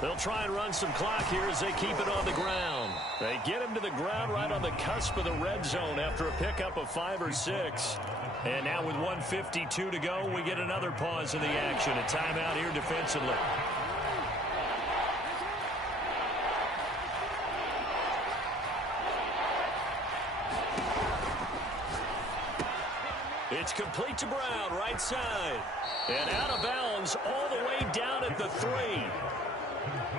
They'll try and run some clock here as they keep it on the ground. They get him to the ground right on the cusp of the red zone after a pickup of 5 or 6. And now with 1:52 to go, we get another pause in the action. A timeout here defensively. It's complete to Brown, right side. And out of bounds all the way down at the 3.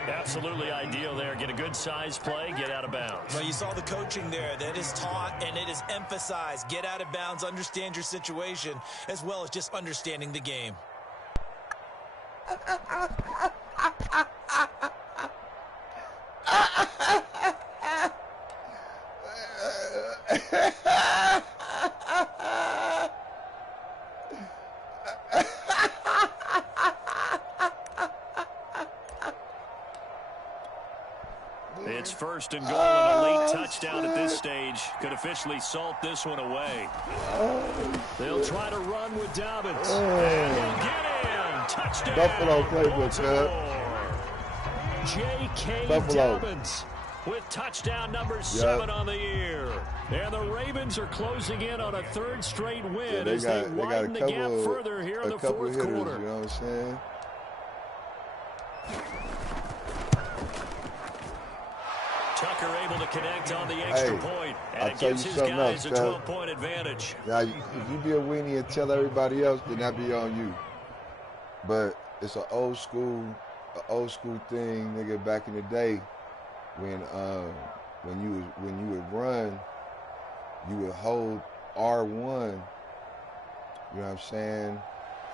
Absolutely ideal there. Get a good size play, get out of bounds. Well, you saw the coaching there. That is taught and it is emphasized. Get out of bounds, understand your situation, as well as just understanding the game. It's first and goal and a late touchdown at this stage. Could officially salt this one away. They'll try to run with Dobbins. And he'll get in. Touchdown. Buffalo playbook, man. J.K. Dobbins with touchdown number 7 on the year. And the Ravens are closing in on a 3rd straight win as they widen the gap further here in the 4th quarter. You know what I'm saying? Tucker able to connect on the extra point, and it gives his guys a 12-point advantage. Now, if you be a weenie and tell everybody else, then that be on you. But it's an old school thing, nigga. Back in the day, when you would run, you would hold R1. You know what I'm saying?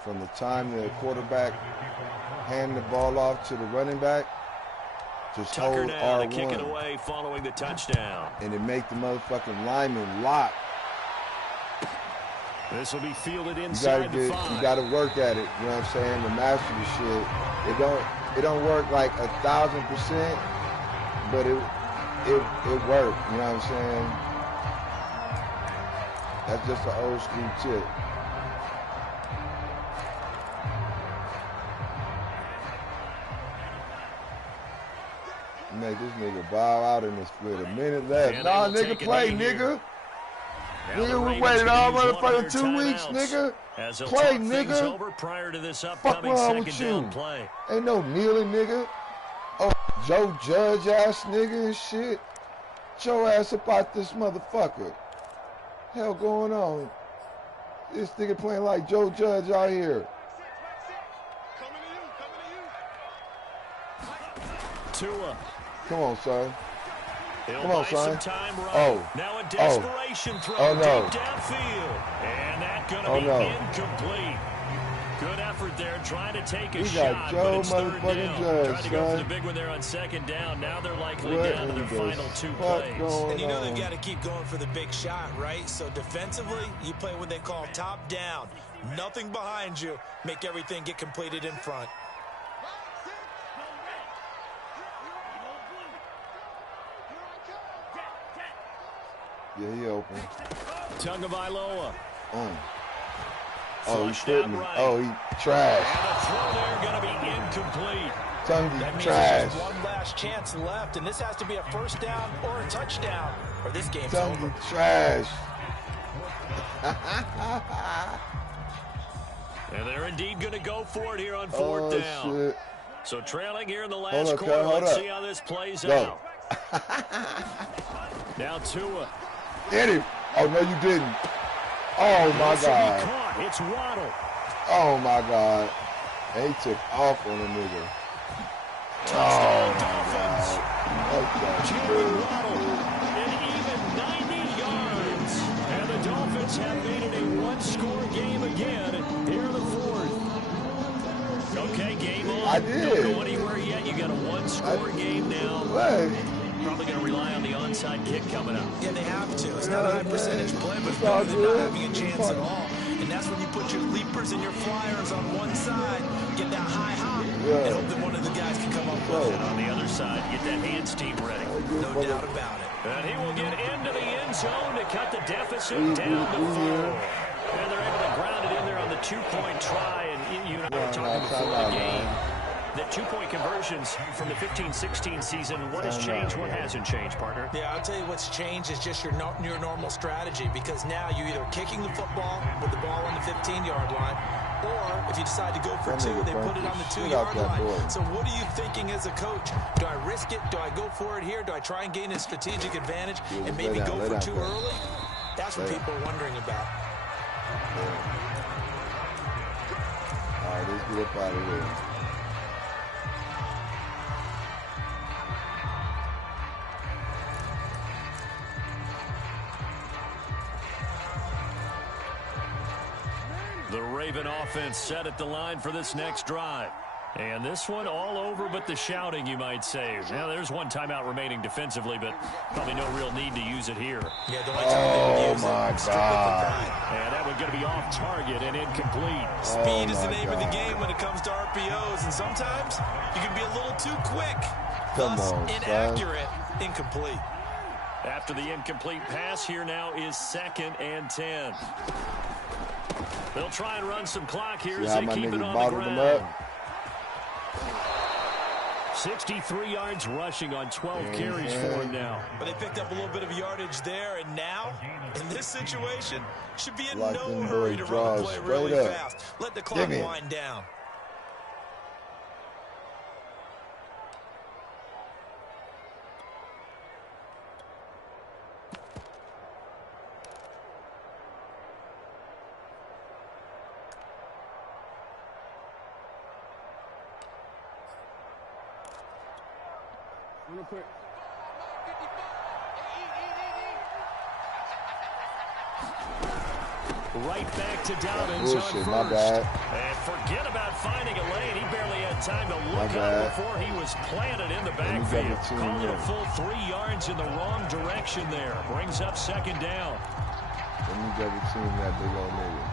From the time the quarterback hand the ball off to the running back. Just Tucker hold down R1. to kick it away following the touchdown. And it make the motherfucking lineman lock. This will be fielded inside the 5. You gotta work at it, you know what I'm saying? To master the shit. It don't work like 1,000%, but it worked, you know what I'm saying? That's just an old school tip. Make this nigga bow out in this with a minute left. Nah, nigga, play, nigga. Nigga, we waited all motherfucking 2 weeks, nigga. Play, nigga. Over prior to this upcoming second down play. Ain't no kneeling, nigga. Oh, Joe Judge ass nigga and shit. Get your ass up out this motherfucker. Hell going on? This nigga playing like Joe Judge out here. Tua. Come on, son. Come on, son. Now a desperation throw deep downfield. And that's going to be incomplete. Good effort there, trying to take a shot, but it's 3rd down. Tried to go for the big one there on 2nd down. Now they're likely down to their final 2 plays. And you know they've got to keep going for the big shot, right? So defensively, you play what they call top down. Nothing behind you. Make everything get completed in front. Yeah, he open. Tagovailoa. Oh, he's fitting. Right. Oh, he trash. And the throw there going to be incomplete. That means there's just one last chance left, and this has to be a 1st down or a touchdown, or this game's over. Trash. And they're indeed going to go for it here on 4th down. Shit. So trailing here in the last quarter. Let's see how this plays out. Now Tua. Hit him. Oh, no, you didn't. Oh, my God. It's Waddle. Oh, my God. And he took off on the nigga. Touchdown, Dolphins. Jalen Waddle. An even 90 yards. And the Dolphins have made it a 1-score game again here in the 4th. Okay, game on. I did. Don't go anywhere yet. You got a 1-score game now. What? Probably going to rely on the onside kick coming up. Yeah, they have to. It's not a high percentage play, but they're not having a chance at all. And that's when you put your leapers and your flyers on one side, get that high hop, and hope that one of the guys can come up with it. And on the other side, get that hands team ready. No doubt about it. And he will get into the end zone to cut the deficit down to 4. And they're able to ground it in there on the 2-point try. And you and I were talking before the game. The 2-point conversions from the 15-16 season, what has changed, what hasn't changed, partner? Yeah, I'll tell you what's changed is just your normal strategy, because now you're either kicking the football with the ball on the 15-yard line, or if you decide to go for 2, they put it on the 2-yard line. So what are you thinking as a coach? Do I risk it? Do I go for it here? Do I try and gain a strategic advantage and maybe go for 2 early? That's what people are wondering about. All right, let's get up out of here. The Raven offense set at the line for this next drive. And this one all over but the shouting, you might say. Now, there's one timeout remaining defensively, but probably no real need to use it here. Yeah, the only time they would use my it, strictly for God. pride. And that one going to be off target and incomplete. Speed is the my name of the God. game when it comes to RPOs, and sometimes you can be a little too quick. Come Thus, on, son. inaccurate, incomplete. After the incomplete pass, here now is 2nd and 10. They'll try and run some clock here See as how they my keep it niggas on the bottled them ground. up? 63 yards rushing on 12 carries for him now. But they picked up a little bit of yardage there, and now, in this situation, should be in Like no them hurry boys to draw run the play straight really up. fast. Let the clock Give me. wind down. Real quick. Right back to Dobbins Bullshit, on first. my bad. And forget about finding a lane. He barely had time to look My up bad. before he was planted in the me backfield. double team Called it a him. full 3 yards in the wrong direction there. Brings up 2nd down. Let me double team that big old nigga.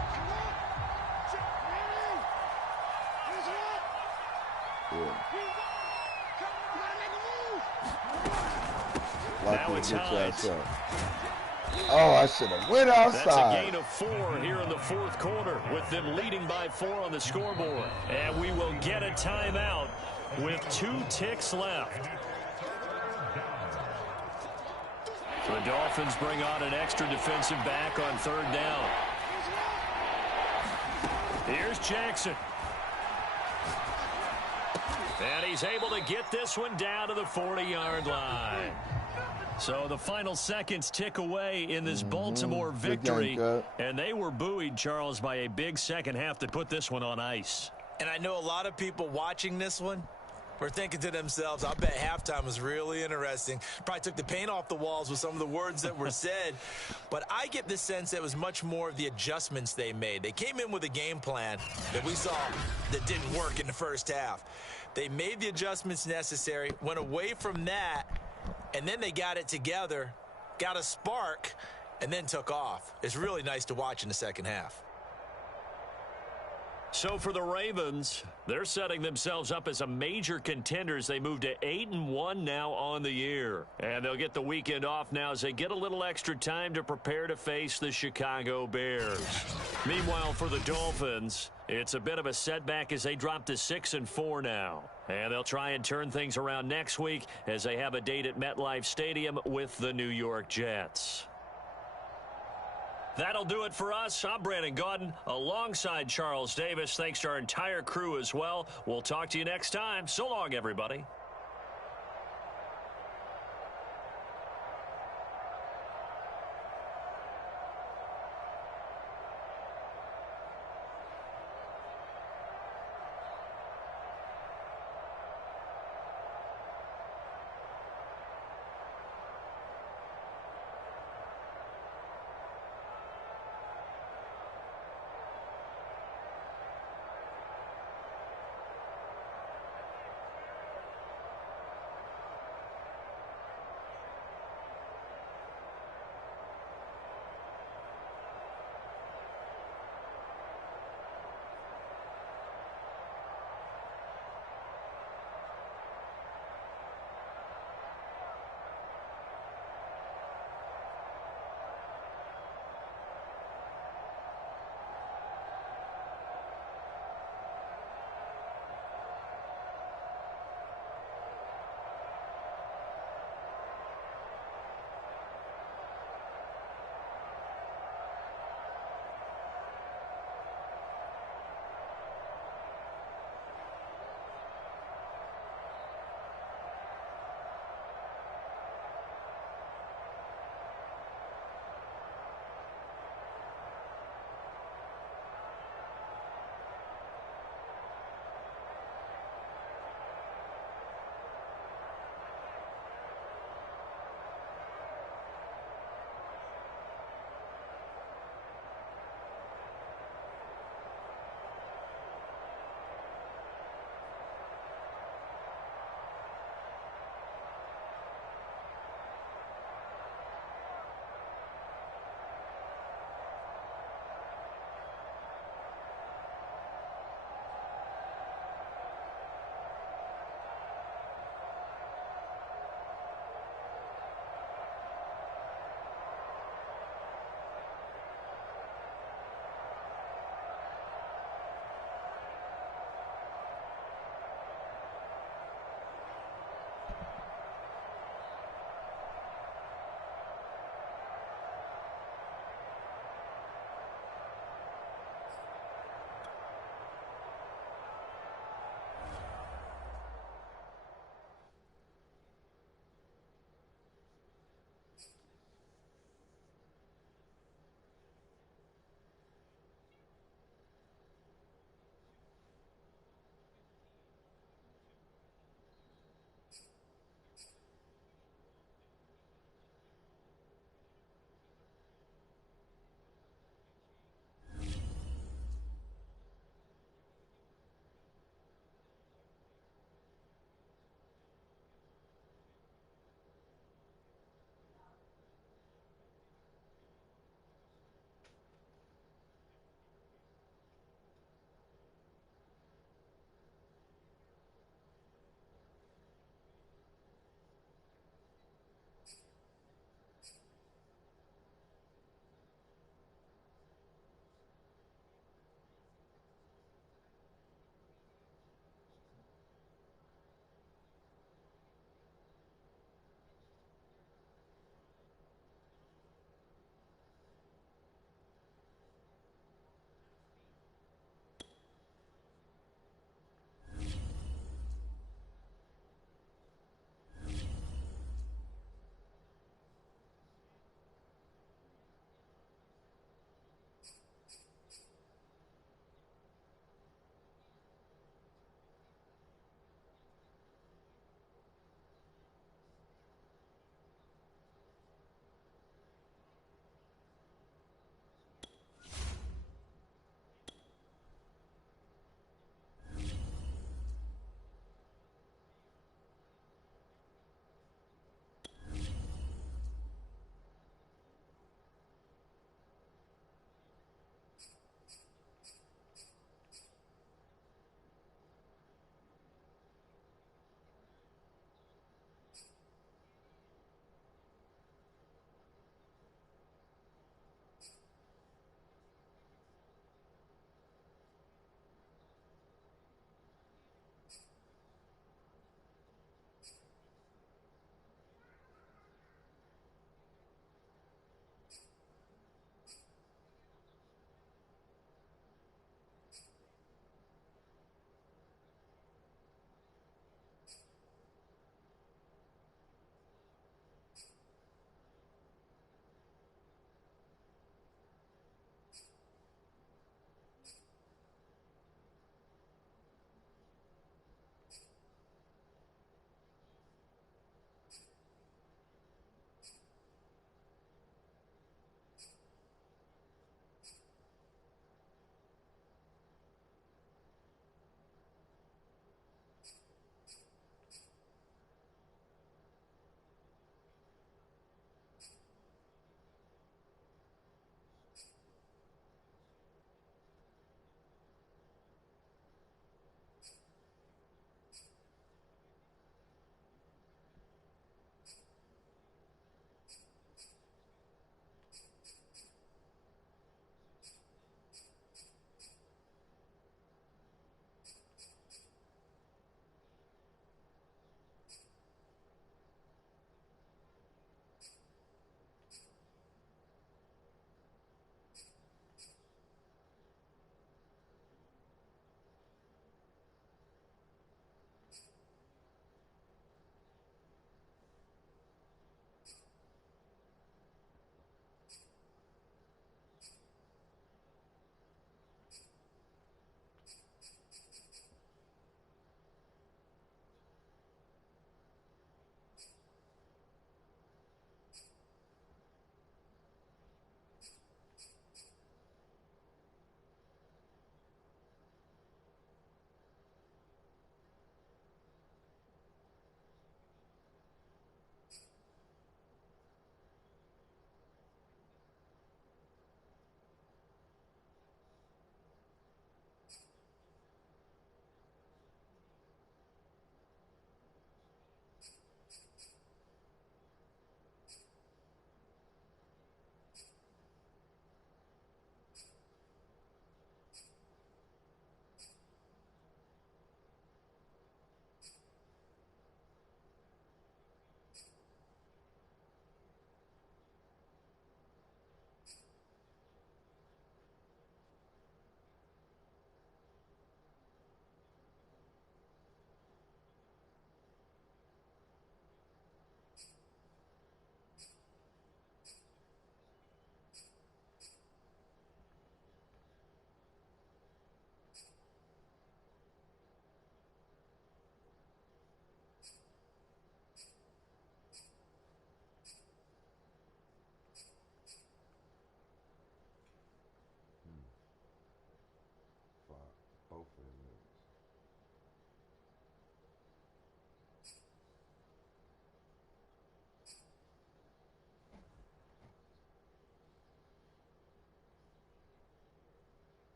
Yeah. Lock Now your it's bitch Hines. ass up. Oh, I should have went That's a outside. gain of 4 here in the 4th quarter with them leading by 4 on the scoreboard. And we will get a timeout with 2 ticks left. So the Dolphins bring on an extra defensive back on 3rd down. Here's Jackson. And he's able to get this one down to the 40-yard line. So the final seconds tick away in this Baltimore Good victory. game, And they were buoyed, Charles, by a big second half that put this one on ice. And I know a lot of people watching this one were thinking to themselves, I bet halftime was really interesting. Probably took the paint off the walls with some of the words that were said. But I get the sense that it was much more of the adjustments they made. They came in with a game plan that we saw that didn't work in the first half. They made the adjustments necessary, went away from that, and then they got it together, got a spark, and then took off. It's really nice to watch in the second half. So for the Ravens, they're setting themselves up as a major contender as they move to 8-1 now on the year. And they'll get the weekend off now as they get a little extra time to prepare to face the Chicago Bears. Meanwhile, for the Dolphins, it's a bit of a setback as they drop to 6-4 now. And they'll try and turn things around next week as they have a date at MetLife Stadium with the New York Jets. That'll do it for us. I'm Brandon Gaudin alongside Charles Davis. Thanks to our entire crew as well. We'll talk to you next time. So long, everybody.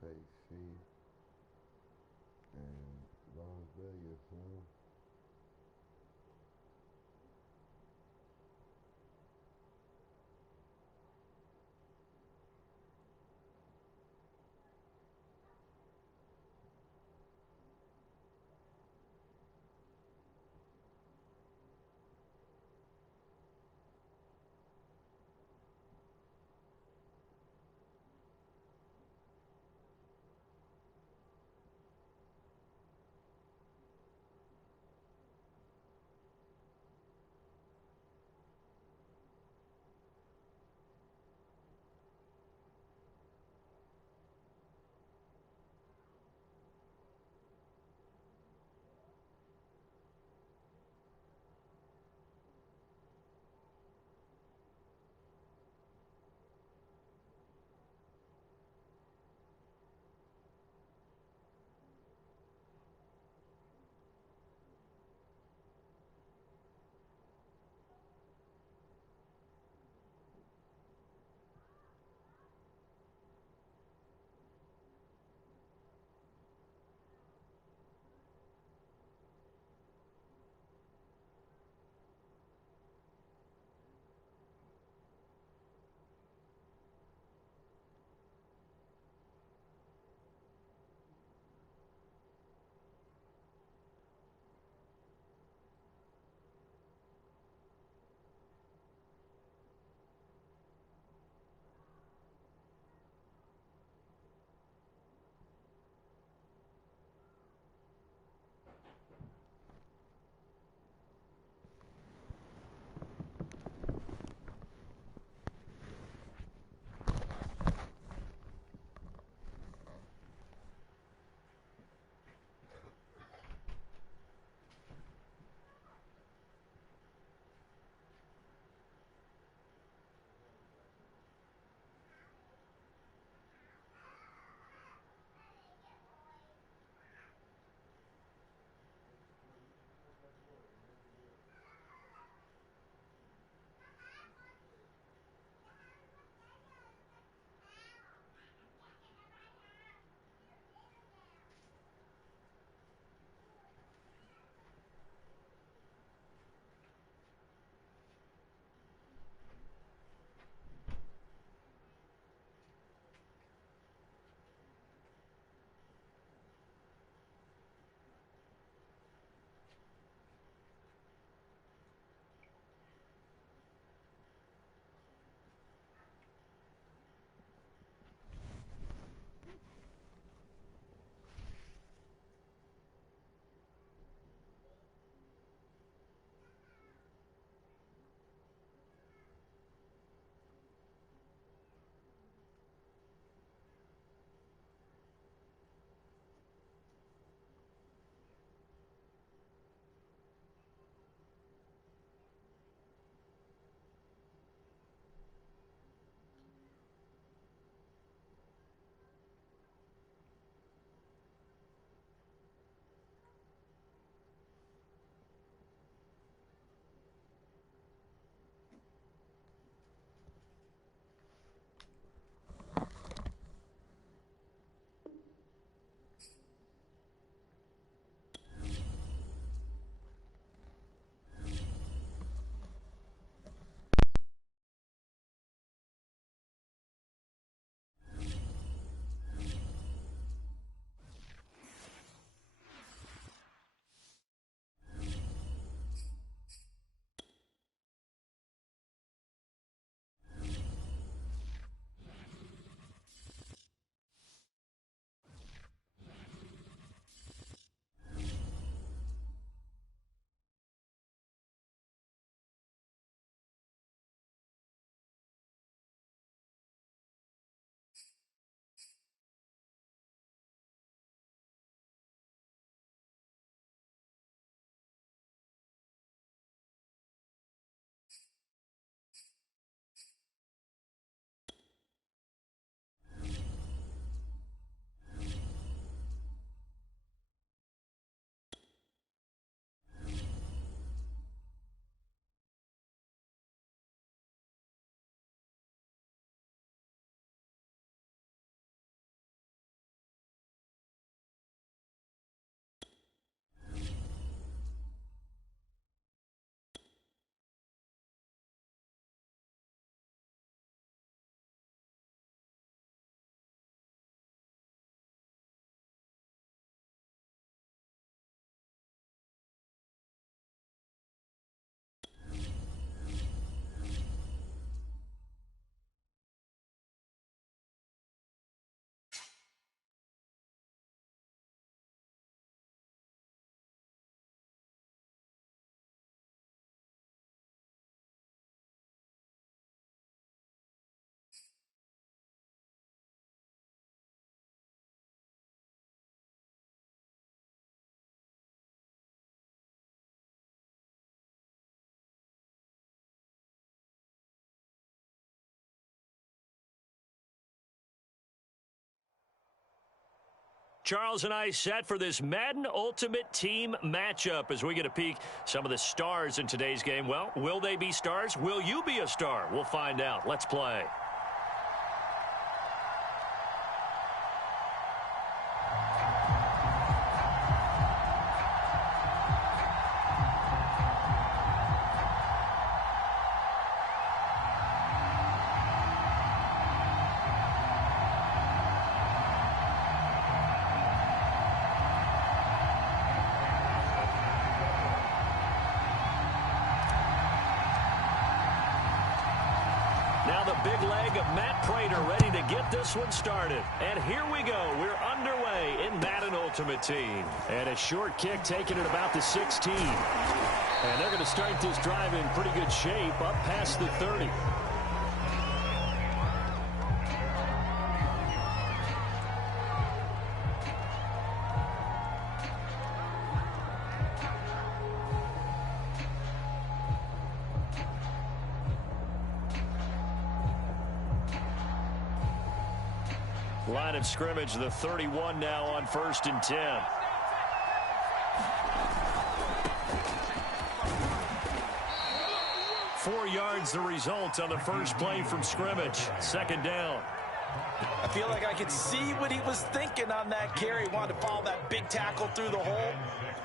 KC and Las Vegas, huh? Charles and I set for this Madden Ultimate Team matchup as we get a peek some of the stars in today's game. Well, will they be stars? Will you be a star? We'll find out. Let's play. Now the big leg of Matt Prater ready to get this one started. And here we go. We're underway in Madden Ultimate Team. And a short kick taken at about the 16. And they're going to start this drive in pretty good shape up past the 30. Line of scrimmage, the 31 now on 1st and 10. Four yards the result on the first play from scrimmage. Second down. I feel like I could see what he was thinking on that carry. Wanted to follow that big tackle through the hole.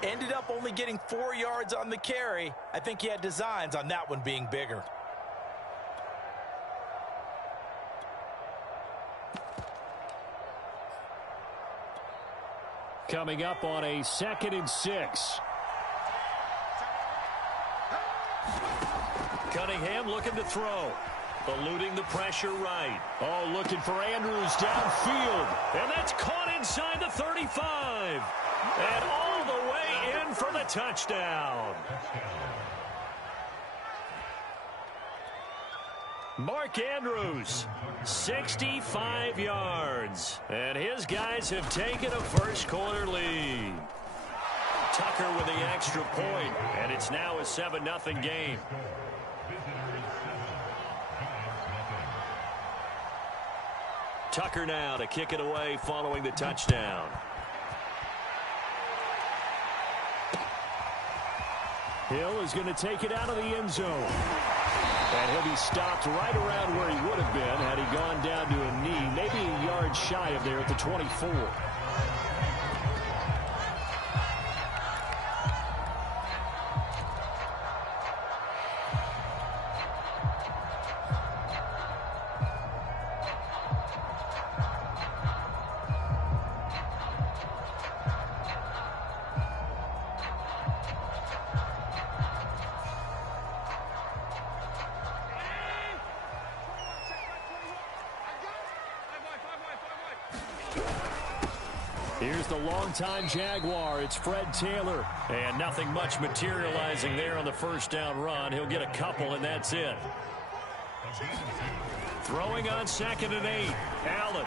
Ended up only getting 4 yards on the carry. I think he had designs on that one being bigger. Coming up on a 2nd and 6. Cunningham looking to throw. Eluding the pressure right. Oh, looking for Andrews downfield. And that's caught inside the 35. And all the way in for the touchdown. Mark Andrews, 65 yards. And his guys have taken a first quarter lead. Tucker with the extra point, and it's now a 7-0 game. Tucker now to kick it away following the touchdown. Hill is going to take it out of the end zone. And he'll be stopped right around where he would have been had he gone down to a knee, maybe a yard shy of there at the 24. Here's the longtime Jaguar. It's Fred Taylor. And nothing much materializing there on the first down run. He'll get a couple, and that's it. Throwing on 2nd and 8. Allen.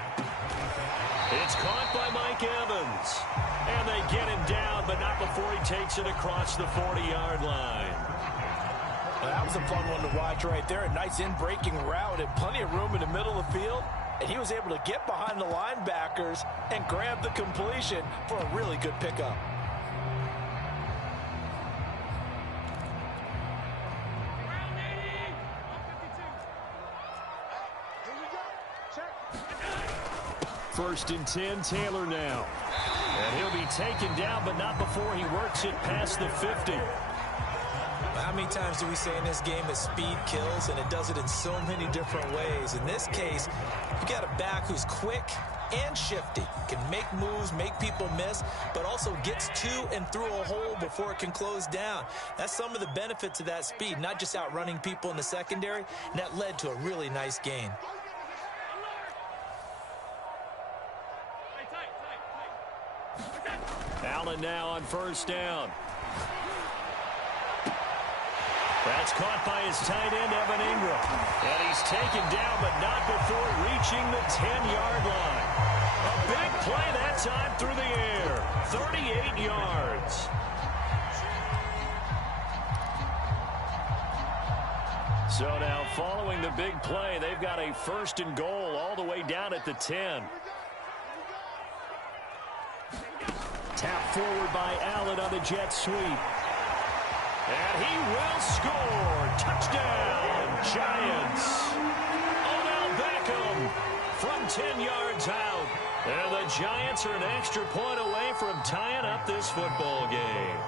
It's caught by Mike Evans. And they get him down, but not before he takes it across the 40-yard line. Well, that was a fun one to watch right there. A nice in-breaking route and plenty of room in the middle of the field. And he was able to get behind the linebackers and grab the completion for a really good pickup. First and 10, Taylor now. And he'll be taken down, but not before he works it past the 50. How many times do we say in this game that speed kills, and it does it in so many different ways? In this case, you got a back who's quick and shifty, can make moves, make people miss, but also gets to and through a hole before it can close down. That's some of the benefits of that speed, not just outrunning people in the secondary, and that led to a really nice gain. Allen now on first down. That's caught by his tight end, Evan Ingram. And he's taken down, but not before reaching the 10-yard line. A big play that time through the air. 38 yards. So now following the big play, they've got a 1st and goal all the way down at the 10. Tap forward by Allen on the jet sweep. And he will score. Touchdown, Giants. Odell Beckham from 10 yards out. And the Giants are an extra point away from tying up this football game.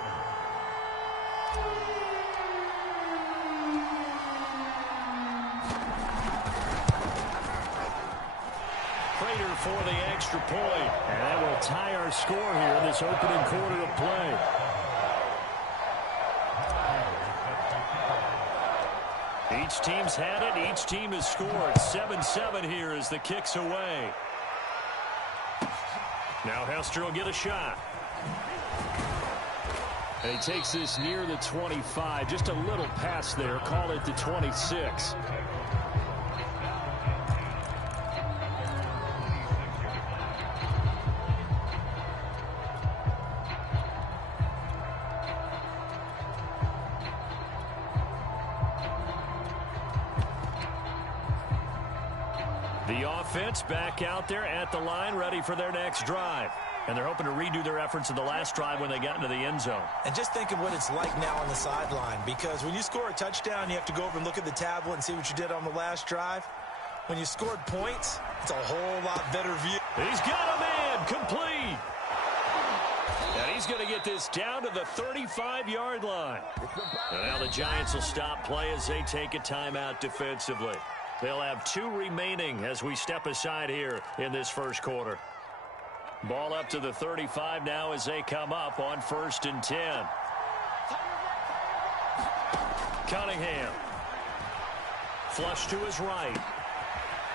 Prater for the extra point. And that will tie our score here in this opening quarter of play. Each team's had it. Each team has scored. 7-7 here as the kick's away. Now Hester will get a shot. And he takes this near the 25. Just a little pass there. Call it the 26. The offense back out there at the line, ready for their next drive. And they're hoping to redo their efforts in the last drive when they got into the end zone. And just think of what it's like now on the sideline, because when you score a touchdown, you have to go over and look at the tablet and see what you did on the last drive. When you scored points, it's a whole lot better view. He's got a man complete. And he's going to get this down to the 35-yard line. And now the Giants will stop play as they take a timeout defensively. They'll have 2 remaining as we step aside here in this first quarter. Ball up to the 35 now as they come up on 1st and 10. Cunningham. Flush to his right.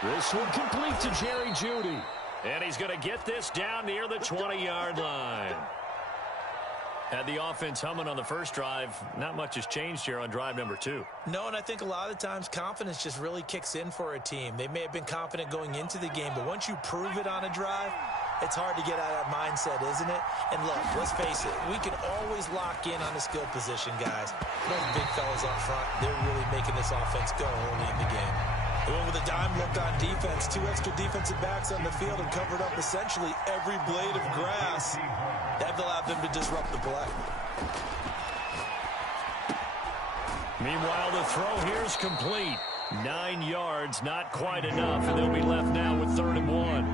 This one complete to Jerry Jeudy. And he's going to get this down near the 20-yard line. Had the offense humming on the first drive. Not much has changed here on drive number 2. No, and I think a lot of times confidence just really kicks in for a team. They may have been confident going into the game, but once you prove it on a drive, it's hard to get out of that mindset, isn't it? And look, let's face it, we can always lock in on the skill position, guys. Those big fellas up front, they're really making this offense go early in the game. They went with a dime look on defense, 2 extra defensive backs on the field and covered up essentially every blade of grass. That allowed them to disrupt the play. Meanwhile, the throw here is complete. 9 yards, not quite enough, and they'll be left now with 3rd and 1.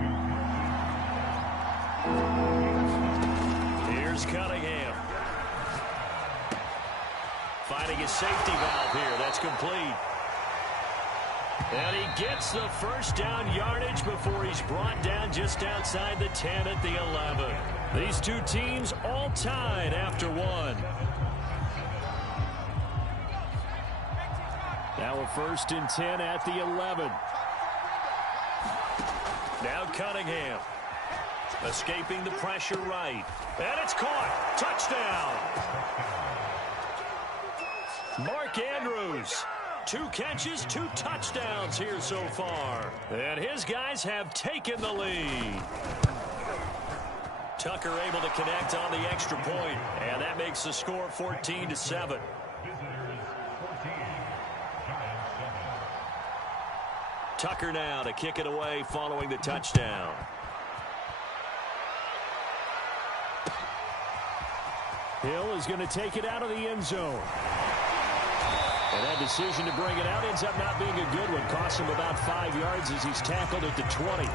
Here's Cunningham. Finding his safety valve here. That's complete. And he gets the first down yardage before he's brought down just outside the 10 at the 11. These 2 teams all tied after 1. Now a 1st and 10 at the 11. Now Cunningham. Escaping the pressure right. And it's caught. Touchdown. Mark Andrews. 2 catches, 2 touchdowns here so far. And his guys have taken the lead. Tucker able to connect on the extra point. And that makes the score 14-7. Tucker now to kick it away following the touchdown. Hill is going to take it out of the end zone. And that decision to bring it out ends up not being a good one. Costs him about 5 yards as he's tackled at the 20.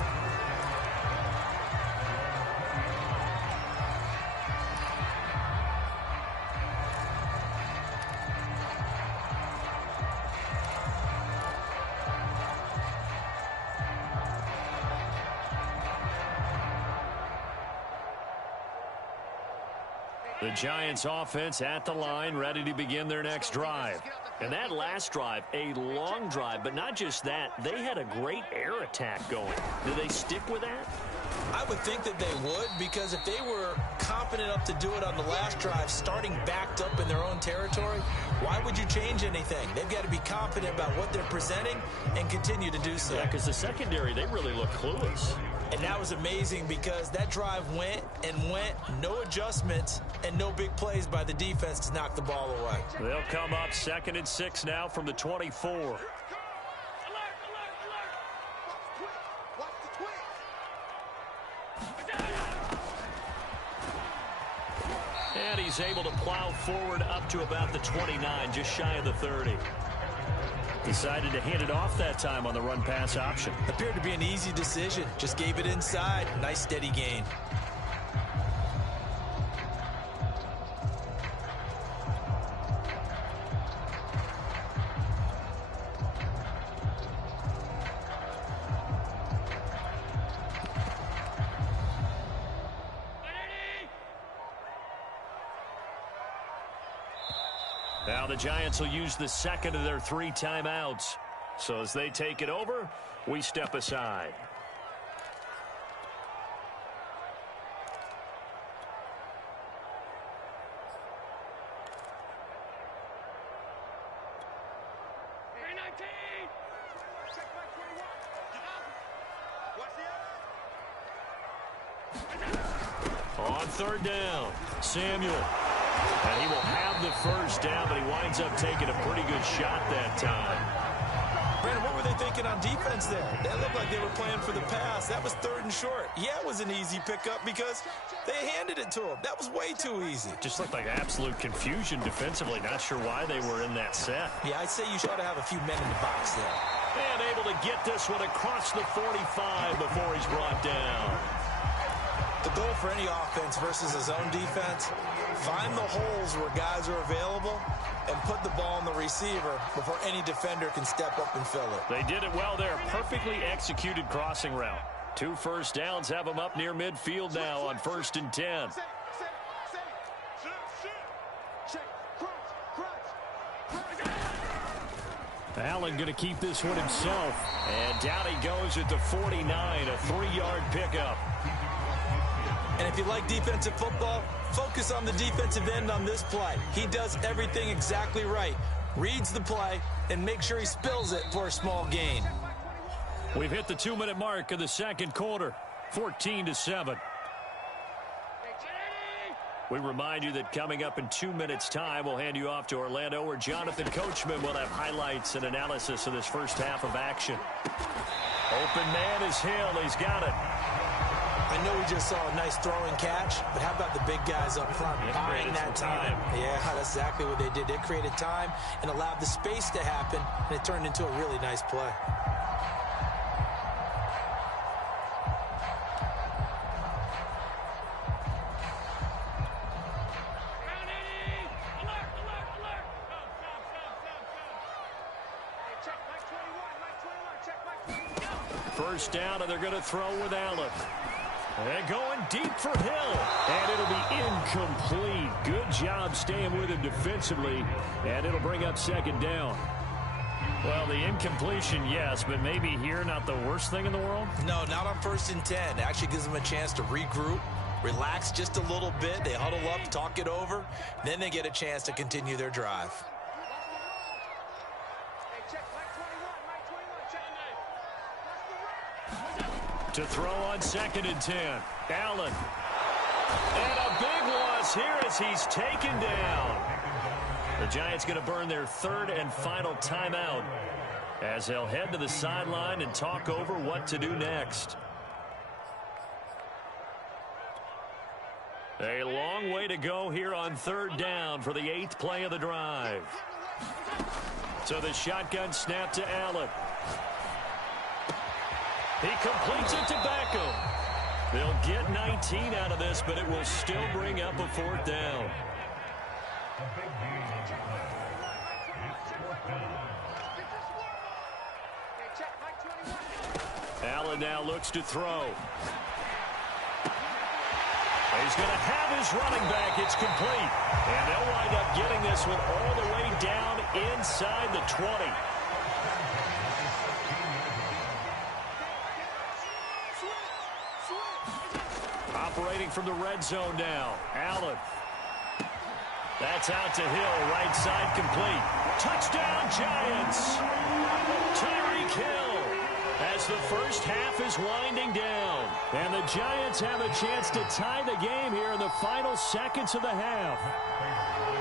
The Giants offense at the line, ready to begin their next drive. And that last drive, a long drive, but not just that, they had a great air attack going. Do they stick with that? I would think that they would, because if they were confident enough to do it on the last drive, starting backed up in their own territory, why would you change anything? They've got to be confident about what they're presenting and continue to do so. Yeah, because the secondary, they really look clueless. And that was amazing because that drive went and went, no adjustments, and no big plays by the defense to knock the ball away. They'll come up 2nd and 6 now from the 24. And he's able to plow forward up to about the 29, just shy of the 30. Decided to hand it off that time on the run-pass option. Appeared to be an easy decision. Just gave it inside. Nice steady gain. Now the Giants will use the second of their 3 timeouts. So as they take it over, we step aside. On third down, Samuel. And he will have the first down, but he winds up taking a pretty good shot that time. Brandon, what were they thinking on defense there? They looked like they were playing for the pass. That was 3rd and short. Yeah, it was an easy pickup because they handed it to him. That was way too easy. Just looked like absolute confusion defensively. Not sure why they were in that set. Yeah, I'd say you should have a few men in the box there. And able to get this one across the 45 before he's brought down. The goal for any offense versus his own defense, find the holes where guys are available and put the ball on the receiver before any defender can step up and fill it. They did it well there. Perfectly executed crossing route. 2 first downs have them up near midfield now on 1st and 10. Allen going to keep this one himself. And down he goes at the 49, a 3-yard pickup. And if you like defensive football, focus on the defensive end on this play. He does everything exactly right. Reads the play and makes sure he spills it for a small gain. We've hit the 2-minute mark of the second quarter. 14-7. We remind you that coming up in 2 minutes' time, we'll hand you off to Orlando, where Jonathan Coachman will have highlights and analysis of this first half of action. Open man is Hill. He's got it. I know we just saw a nice throwing catch, but how about the big guys up front buying that time? Yeah, that's exactly what they did. They created time and allowed the space to happen, and it turned into a really nice play. First down, and they're going to throw with Allen. And going deep for Hill. And it'll be incomplete. Good job staying with him defensively. And it'll bring up 2nd down. Well, the incompletion, yes, but maybe here not the worst thing in the world? No, not on 1st and 10. It actually gives them a chance to regroup, relax just a little bit. They huddle up, talk it over. Then they get a chance to continue their drive. To throw on 2nd and 10. Allen. And a big loss here as he's taken down. The Giants going to burn their 3rd and final timeout as they'll head to the sideline and talk over what to do next. A long way to go here on 3rd down for the 8th play of the drive. So the shotgun snap to Allen. He completes it to Beckham. They'll get 19 out of this, but it will still bring up a 4th down. Allen now looks to throw. He's going to have his running back. It's complete. And they'll wind up getting this one all the way down inside the 20. Operating from the red zone now. Allen. That's out to Hill. Right side complete. Touchdown, Giants. Tyreek Hill as the first half is winding down. And the Giants have a chance to tie the game here in the final seconds of the half.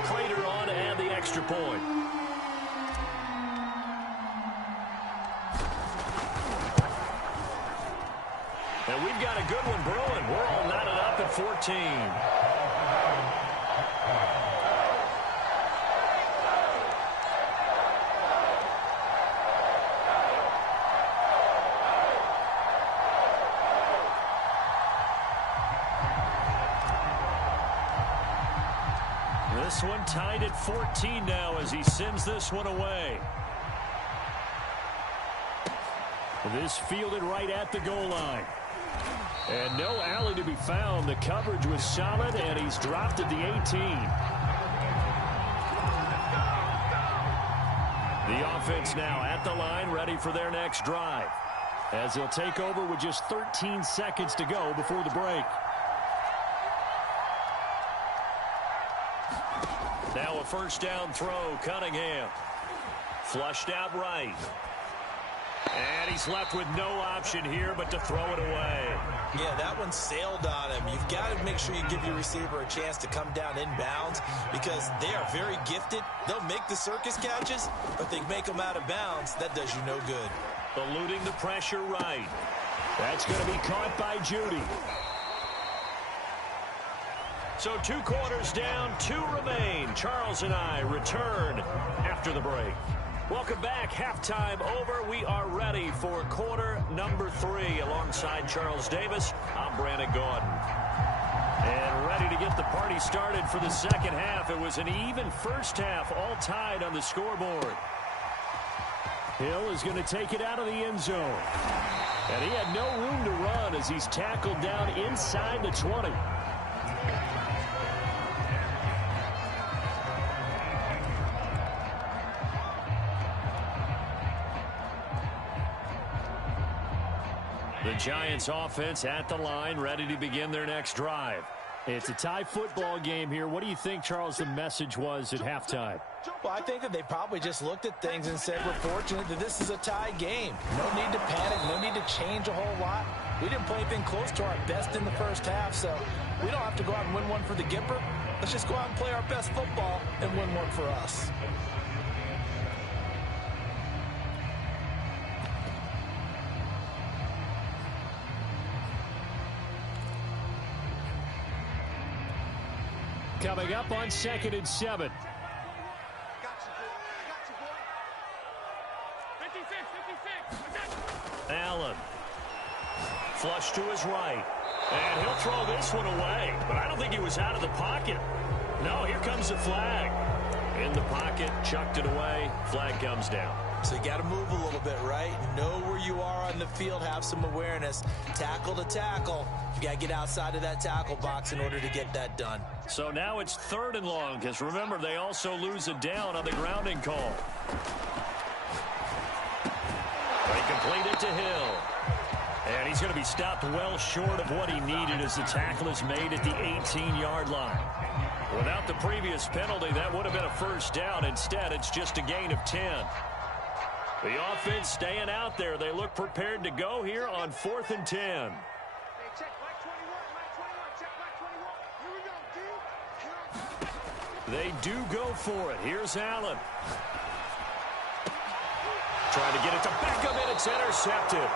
Crater on to add the extra point. And we've got a good one brewing. We're all knotted up at 14. This one tied at 14 now as he sends this one away. This fielded right at the goal line. And no alley to be found. The coverage was solid, and he's dropped at the 18. The offense now at the line, ready for their next drive, as he'll take over with just 13 seconds to go before the break. Now a first down throw, Cunningham. Flushed out right. And he's left with no option here but to throw it away. Yeah, that one sailed on him. You've got to make sure you give your receiver a chance to come down inbounds because they are very gifted. They'll make the circus catches, but they make them out of bounds. That does you no good. Eluding the pressure right. That's going to be caught by Judy. So 2 quarters down, 2 remain. Charles and I return after the break. Welcome back. Halftime over. We are ready for quarter number 3. Alongside Charles Davis, I'm Brandon Gordon. And ready to get the party started for the second half. It was an even first half, all tied on the scoreboard. Hill is going to take it out of the end zone. And he had no room to run as he's tackled down inside the 20. The Giants offense at the line, ready to begin their next drive. It's a tie football game here. What do you think, Charles, the message was at halftime? Well, I think that they probably just looked at things and said, we're fortunate that this is a tie game. No need to panic, no need to change a whole lot. We didn't play anything close to our best in the first half, so we don't have to go out and win one for the Gipper. Let's just go out and play our best football and win one for us. Coming up on 2nd and 7. Allen. Flush to his right. And he'll throw this one away. But I don't think he was out of the pocket. No, here comes the flag. In the pocket, chucked it away. Flag comes down. So you got to move a little bit, right? Know where you are on the field, have some awareness. Tackle to tackle. You got to get outside of that tackle box in order to get that done. So now it's 3rd and long, because remember, they also lose it down on the grounding call. They complete it to Hill. And he's going to be stopped well short of what he needed as the tackle is made at the 18-yard line. Without the previous penalty, that would have been a first down. Instead, it's just a gain of 10. The offense staying out there. They look prepared to go here on 4th and 10. They do go for it. Here's Allen. Trying to get it to Beckham, and it's intercepted.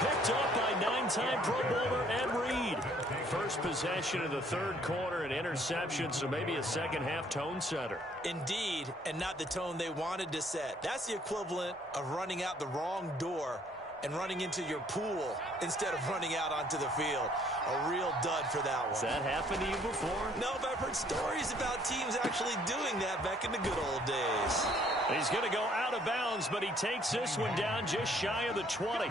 Picked up by 9-time Pro Bowler Ed Reed. First possession of the 3rd quarter, an interception, so maybe a second-half tone setter. Indeed, and not the tone they wanted to set. That's the equivalent of running out the wrong door and running into your pool instead of running out onto the field. A real dud for that one. Has that happened to you before? No, but I've heard stories about teams actually doing that back in the good old days. He's going to go out of bounds, but he takes this one down just shy of the 20.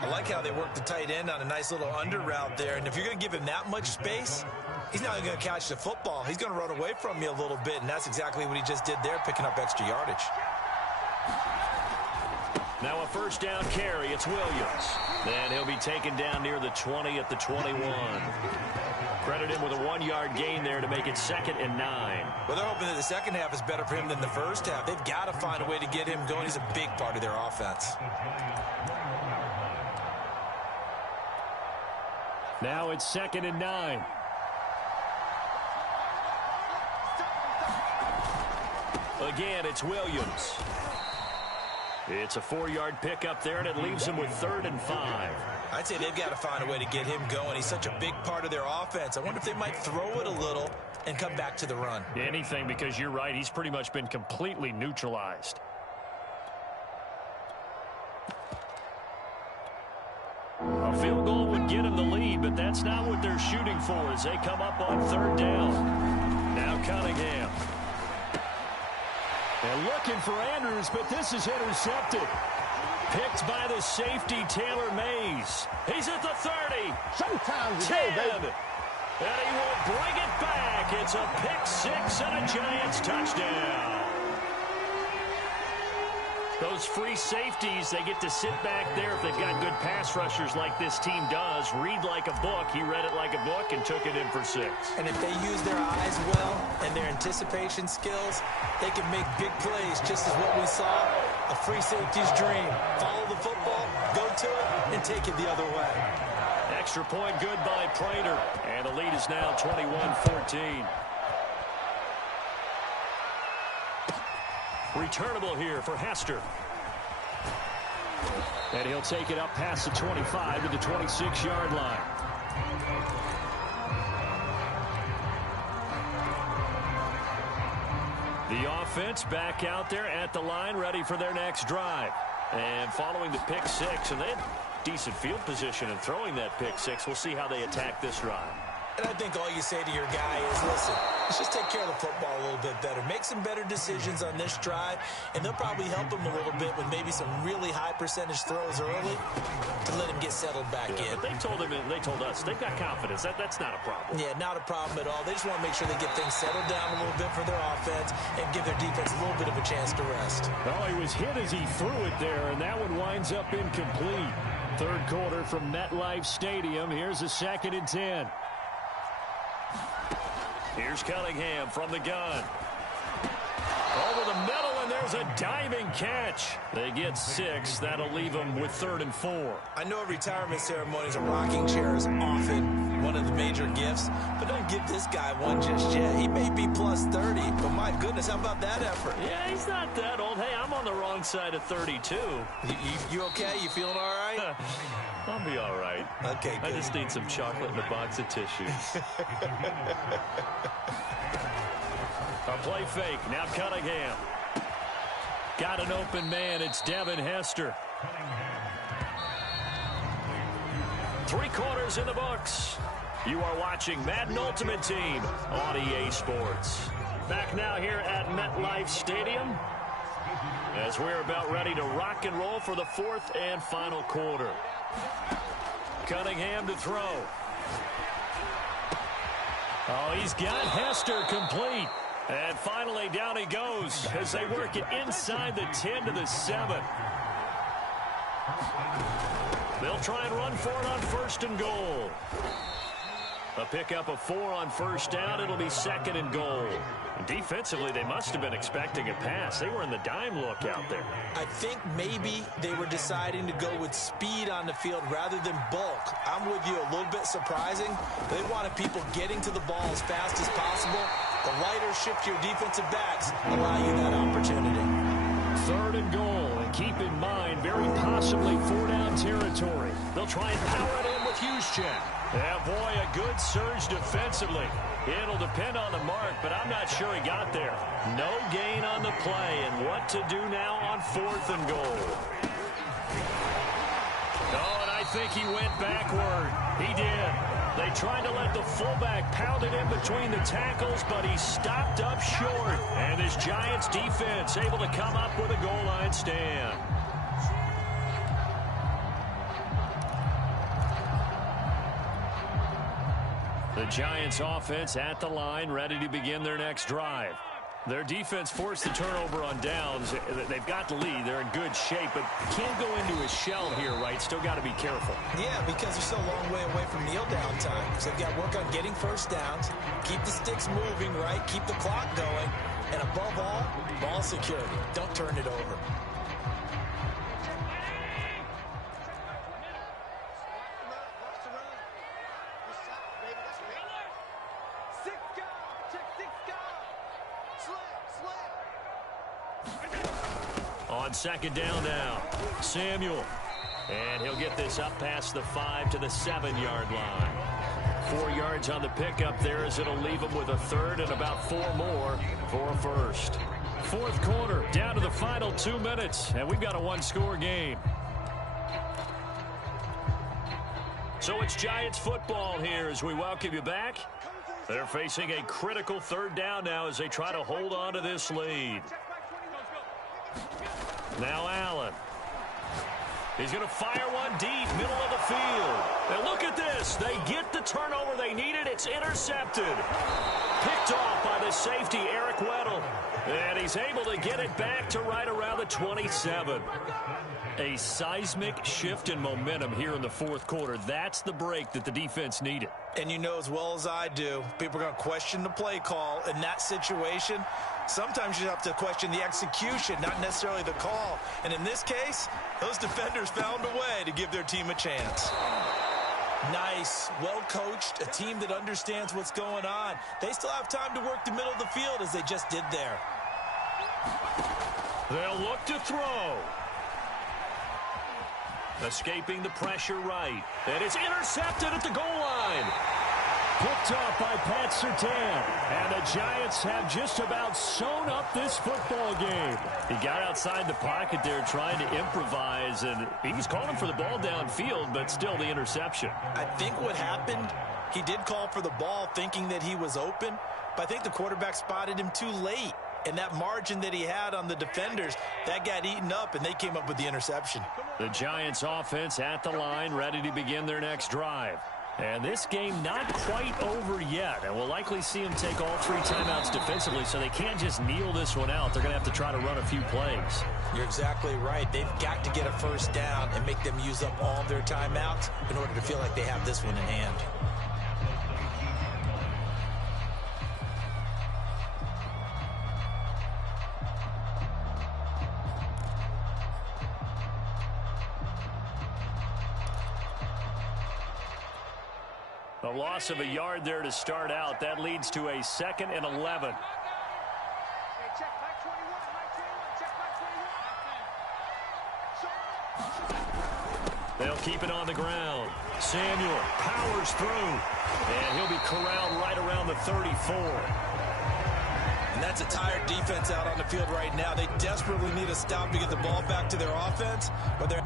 I like how they work the tight end on a nice little under route there. And if you're going to give him that much space, he's not going to catch the football. He's going to run away from you a little bit, and that's exactly what he just did there, picking up extra yardage. Now a first down carry. It's Williams. And he'll be taken down near the 20 at the 21. Credit him with a 1-yard gain there to make it 2nd and 9. Well, they're hoping that the second half is better for him than the first half. They've got to find a way to get him going. He's a big part of their offense. Now it's 2nd and 9. Again, it's Williams. It's a 4-yard pickup there, and it leaves him with 3rd and 5. I'd say they've got to find a way to get him going. He's such a big part of their offense. I wonder if they might throw it a little and come back to the run. Anything, because you're right. He's pretty much been completely neutralized. A field goal would get him the lead, but that's not what they're shooting for as they come up on third down. Now Cunningham. And looking for Andrews, but this is intercepted. Picked by the safety, Taylor Mays. He's at the 30. Sometimes 10. And he will bring it back. It's a pick six and a Giants touchdown. Those free safeties, they get to sit back there if they've got good pass rushers like this team does. Read like a book. He read it like a book and took it in for 6. And if they use their eyes well and their anticipation skills, they can make big plays, just as what we saw, a free safety's dream. Follow the football, go to it, and take it the other way. Extra point good by Prater. And the lead is now 21-14. Returnable here for Hester. And he'll take it up past the 25 to the 26-yard line. The offense back out there at the line, ready for their next drive. And following the pick six, and they had decent field position in throwing that pick six. We'll see how they attack this drive. And I think all you say to your guy is, listen, let's just take care of the football a little bit better. Make some better decisions on this drive, and they'll probably help him a little bit with maybe some really high percentage throws early to let him get settled back in. But they told him, and they told us, they've got confidence. That's not a problem. Yeah, not a problem at all. They just want to make sure they get things settled down a little bit for their offense and give their defense a little bit of a chance to rest. Oh, he was hit as he threw it there, and that one winds up incomplete. Third quarter from MetLife Stadium. Here's a 2nd and 10. Here's Cunningham from the gun. Over the middle, and there's a diving catch. They get 6. That'll leave them with 3rd and 4. I know at retirement ceremonies, a rocking chair is often one of the major gifts, but don't give this guy one just yet. He may be plus 30, but my goodness, how about that effort? Yeah, he's not that old. Hey, I'm on the wrong side of 32. You okay? You feeling all right? I'll be all right. Okay, good. I just need some chocolate and a box of tissues. A play fake. Now Cunningham. Got an open man. It's Devin Hester. 3 quarters in the books. You are watching Madden Ultimate Team on EA Sports. Back now here at MetLife Stadium as we're about ready to rock and roll for the 4th and final quarter. Cunningham to throw. Oh, he's got Hester complete. And finally, down he goes as they work it inside the 10 to the 7. They'll try and run for it on 1st and goal. A pickup of 4 on 1st down. It'll be 2nd and goal. Defensively, they must have been expecting a pass. They were in the dime look out there. I think maybe they were deciding to go with speed on the field rather than bulk. I'm with you, a little bit surprising. They wanted people getting to the ball as fast as possible. The lighter shift your defensive backs allow you that opportunity. 3rd and goal. And keep in mind, very possibly 4-down territory. They'll try and power it in with Juszczyk. Yeah, boy, a good surge defensively. It'll depend on the mark, but I'm not sure he got there. No gain on the play, and what to do now on 4th and goal. Oh, and I think he went backward. He did. They tried to let the fullback pound it in between the tackles, but he stopped up short. And this Giants defense able to come up with a goal line stand. The Giants offense at the line, ready to begin their next drive. Their defense forced the turnover on downs. They've got the lead. They're in good shape, but can't go into a shell here, right? Still got to be careful. Yeah, because they're still a long way away from kneel down time. So they've got to work on getting 1st downs, keep the sticks moving, right? Keep the clock going. And above all, ball security. Don't turn it over. On 2nd down now, Samuel. And he'll get this up past the 5 to the 7-yard line. 4 yards on the pickup there as it'll leave them with a third and about 4 more for a first. Fourth quarter, down to the final 2 minutes, and we've got a one-score game. So it's Giants football here as we welcome you back. They're facing a critical third down now as they try to hold on to this lead. Now Allen. He's going to fire one deep, middle of the field. And look at this. They get the turnover they needed. It's intercepted. Picked off by the safety, Eric Weddle. And he's able to get it back to right around the 27. A seismic shift in momentum here in the fourth quarter. That's the break that the defense needed. And you know as well as I do, people are going to question the play call in that situation. Sometimes you have to question the execution, not necessarily the call. And in this case, those defenders found a way to give their team a chance. Nice, well coached, a team that understands what's going on. They still have time to work the middle of the field as they just did there. They'll look to throw. Escaping the pressure right. And it's intercepted at the goal line. Picked off by Pat Surtain. And the Giants have just about sewn up this football game. He got outside the pocket there trying to improvise, and he's calling for the ball downfield, but still the interception. I think what happened, he did call for the ball thinking that he was open, but I think the quarterback spotted him too late. And that margin that he had on the defenders, that got eaten up, and they came up with the interception. The Giants offense at the line, ready to begin their next drive. And this game not quite over yet. And we'll likely see them take all 3 timeouts defensively, so they can't just kneel this one out. They're going to have to try to run a few plays. You're exactly right. They've got to get a first down and make them use up all their timeouts in order to feel like they have this one in hand. A loss of a yard there to start out. That leads to a 2nd and 11. They'll keep it on the ground. Samuel powers through. And he'll be corralled right around the 34. And that's a tired defense out on the field right now. They desperately need a stop to get the ball back to their offense, but they're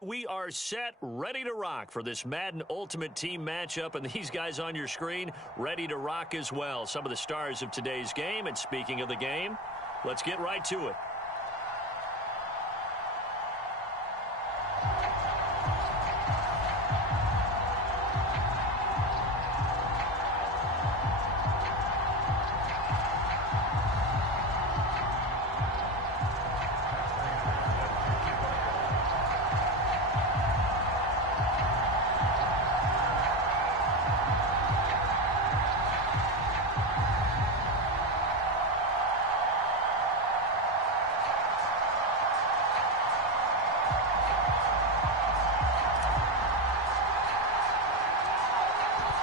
We are set, ready to rock for this Madden Ultimate Team matchup, and these guys on your screen ready to rock as well. Some of the stars of today's game, and speaking of the game, let's get right to it.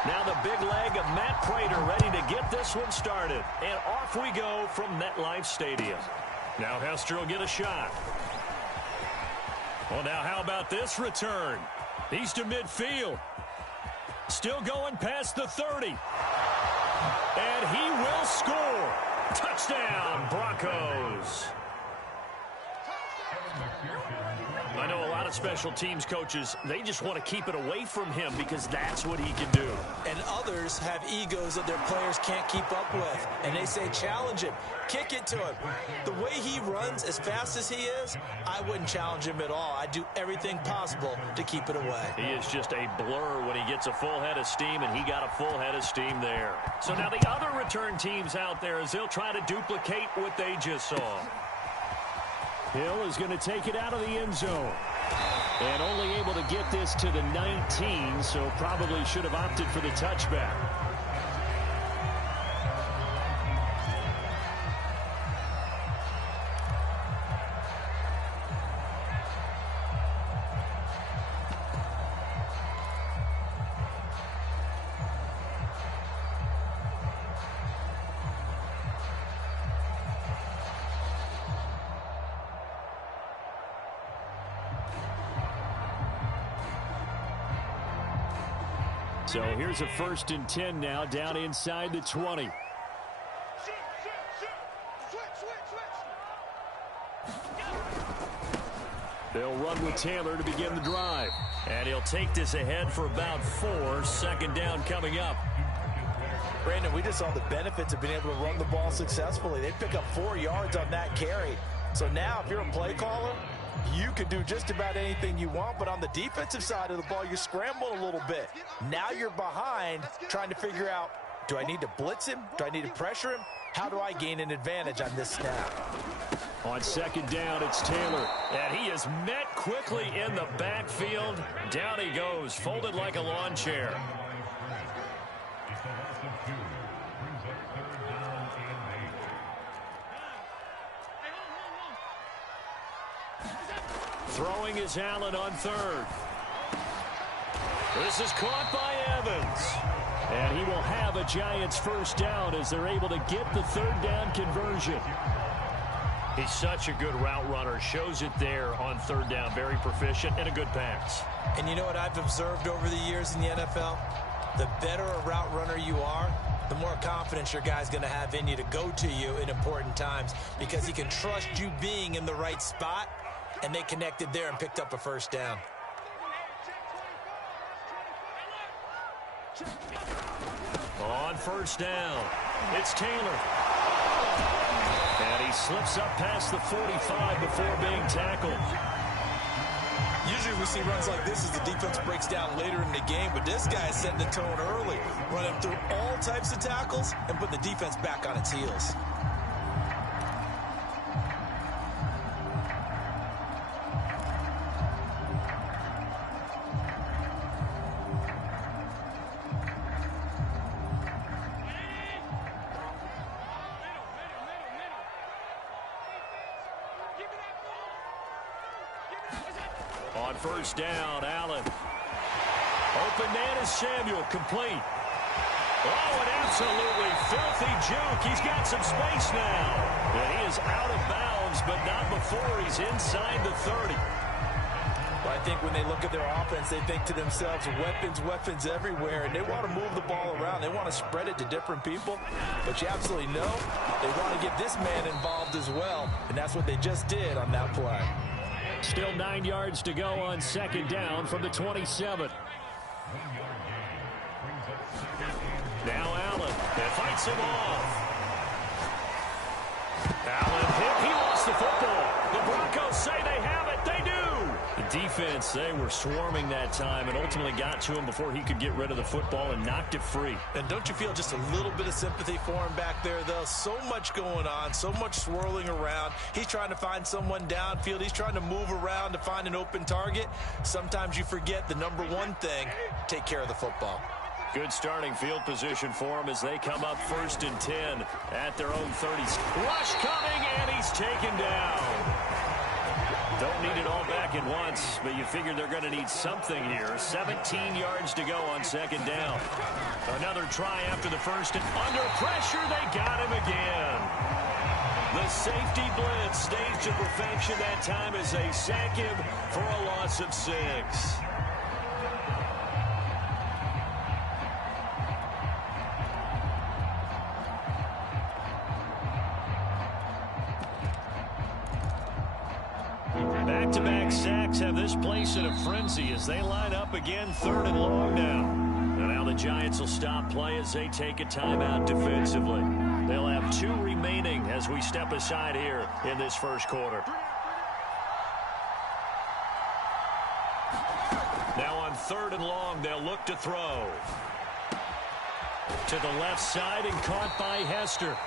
Now the big leg of Matt Prater ready to get this one started. And off we go from MetLife Stadium. Now Hester will get a shot. Well, now how about this return? He's to midfield. Still going past the 30. And he will score. Touchdown, Broncos. I know a lot of special teams coaches, they just want to keep it away from him because that's what he can do. And others have egos that their players can't keep up with. And they say, challenge him, kick it to him. The way he runs as fast as he is, I wouldn't challenge him at all. I'd do everything possible to keep it away. He is just a blur when he gets a full head of steam, and he got a full head of steam there. So now the other return teams out there as they'll try to duplicate what they just saw. Hill is going to take it out of the end zone. And only able to get this to the 19, so probably should have opted for the touchback. So here's a 1st and 10 now down inside the 20. They'll run with Taylor to begin the drive. And he'll take this ahead for about 4. 2nd down coming up. Brandon, we just saw the benefits of being able to run the ball successfully. They pick up 4 yards on that carry. So now if you're a play caller, you can do just about anything you want, but on the defensive side of the ball, you scramble a little bit. Now you're behind trying to figure out, do I need to blitz him? Do I need to pressure him? How do I gain an advantage on this snap? On 2nd down, it's Taylor. And he is met quickly in the backfield. Down he goes, folded like a lawn chair. Throwing is Allen on 3rd. This is caught by Evans. And he will have a Giants 1st down as they're able to get the 3rd down conversion. He's such a good route runner. Shows it there on 3rd down. Very proficient and a good pass. And you know what I've observed over the years in the NFL? The better a route runner you are, the more confidence your guy's going to have in you to go to you in important times because he can trust you being in the right spot. And they connected there and picked up a 1st down. On 1st down, it's Taylor. And he slips up past the 45 before being tackled. Usually we see runs like this as the defense breaks down later in the game, but this guy is setting the tone early, running through all types of tackles and put the defense back on its heels. On 1st down, Allen. Open man is Samuel, complete. Oh, an absolutely filthy juke. He's got some space now. And he is out of bounds, but not before he's inside the 30. Well, I think when they look at their offense, they think to themselves, weapons everywhere, and they want to move the ball around. They want to spread it to different people, but you absolutely know they want to get this man involved as well, and that's what they just did on that play. Still 9 yards to go on 2nd down from the 27. Now Allen. That fights him off. Allen hit. He lost the football. The Broncos say they have it. They do. The defense, they were swarming that time and ultimately got to him before he could get rid of the football and knocked it free. And don't you feel just a little bit of sympathy for him back there, though? So much going on, so much swirling around. He's trying to find someone downfield. He's trying to move around to find an open target. Sometimes you forget the number one thing, take care of the football. Good starting field position for him as they come up 1st and 10 at their own 30. Rush coming, and he's taken down. Don't need it all back at once, but you figure they're going to need something here. 17 yards to go on second down. Another try after the first, and under pressure, they got him again. The safety blitz staged to perfection that time as they sack him for a loss of 6. Back-to-back sacks have this place in a frenzy as they line up again, 3rd and long now. And now the Giants will stop play as they take a timeout defensively. They'll have 2 remaining as we step aside here in this first quarter. Now on 3rd and long, they'll look to throw. To the left side and caught by Hester.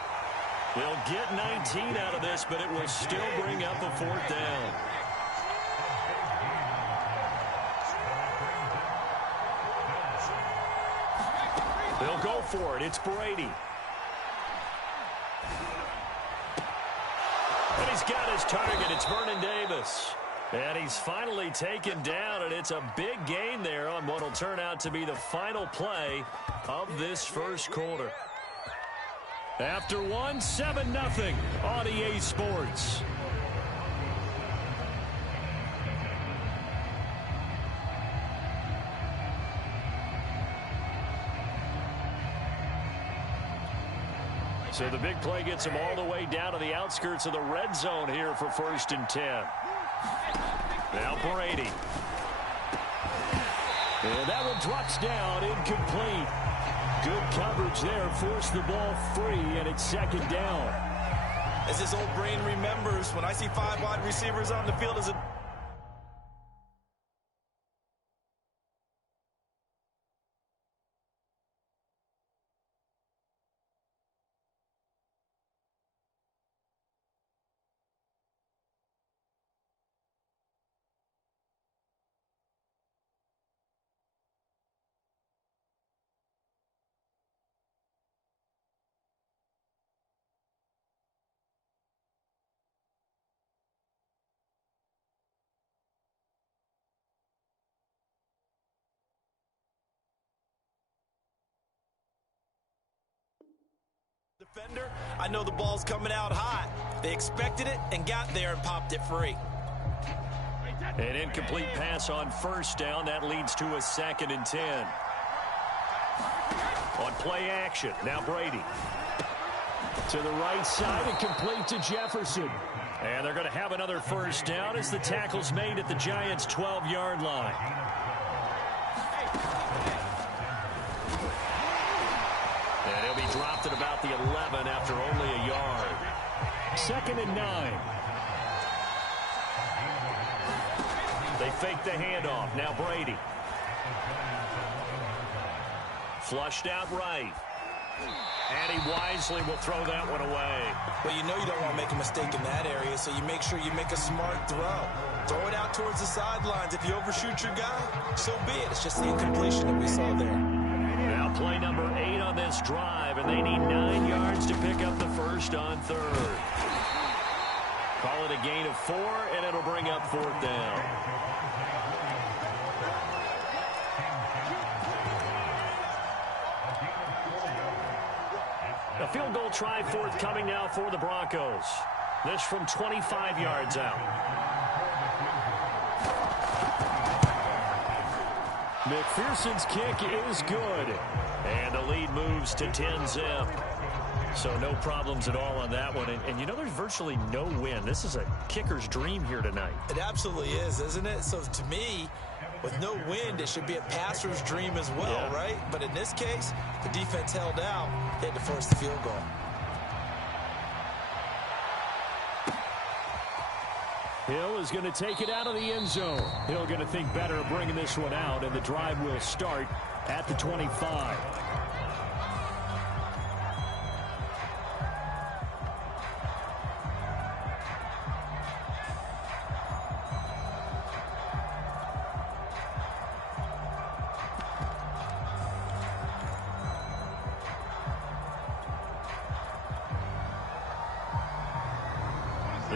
They'll get 19 out of this, but it will still bring up a 4th down. They'll go for it. It's Brady. And he's got his target. It's Vernon Davis. And he's finally taken down, and it's a big gain there on what will turn out to be the final play of this first quarter. After one, 7-0 on EA Sports. So the big play gets him all the way down to the outskirts of the red zone here for 1st and 10. Now Brady. And that one drops down, incomplete. Good coverage there, forced the ball free, and it's 2nd down. As his old brain remembers, when I see 5 wide receivers on the field as a defender, I know the ball's coming out hot. They expected it and got there and popped it free. An incomplete pass on 1st down. That leads to a 2nd and 10. On play action, now Brady. To the right side and complete to Jefferson. And they're going to have another 1st down as the tackle's made at the Giants' 12-yard line. And he'll be dropped at about the 11 after only a yard. 2nd and 9. They fake the handoff. Now Brady. Flushed out right. And he wisely will throw that one away. Well, you know you don't want to make a mistake in that area, so you make sure you make a smart throw. Throw it out towards the sidelines. If you overshoot your guy, so be it. It's just the incompletion that we saw there. Now play number 8 on this drive, and they need 9 yards to pick up the 1st on 3rd. Call it a gain of 4, and it'll bring up 4th down. A field goal try forthcoming now for the Broncos. This from 25 yards out. McPherson's kick is good. And the lead moves to 10-zip. So no problems at all on that one. And you know, there's virtually no wind. This is a kicker's dream here tonight. It absolutely is, isn't it? So to me, with no wind, it should be a passer's dream as well, right? But in this case, the defense held out. They had to force the field goal. Hill is going to take it out of the end zone. Hill going to think better of bringing this one out, and the drive will start at the 25.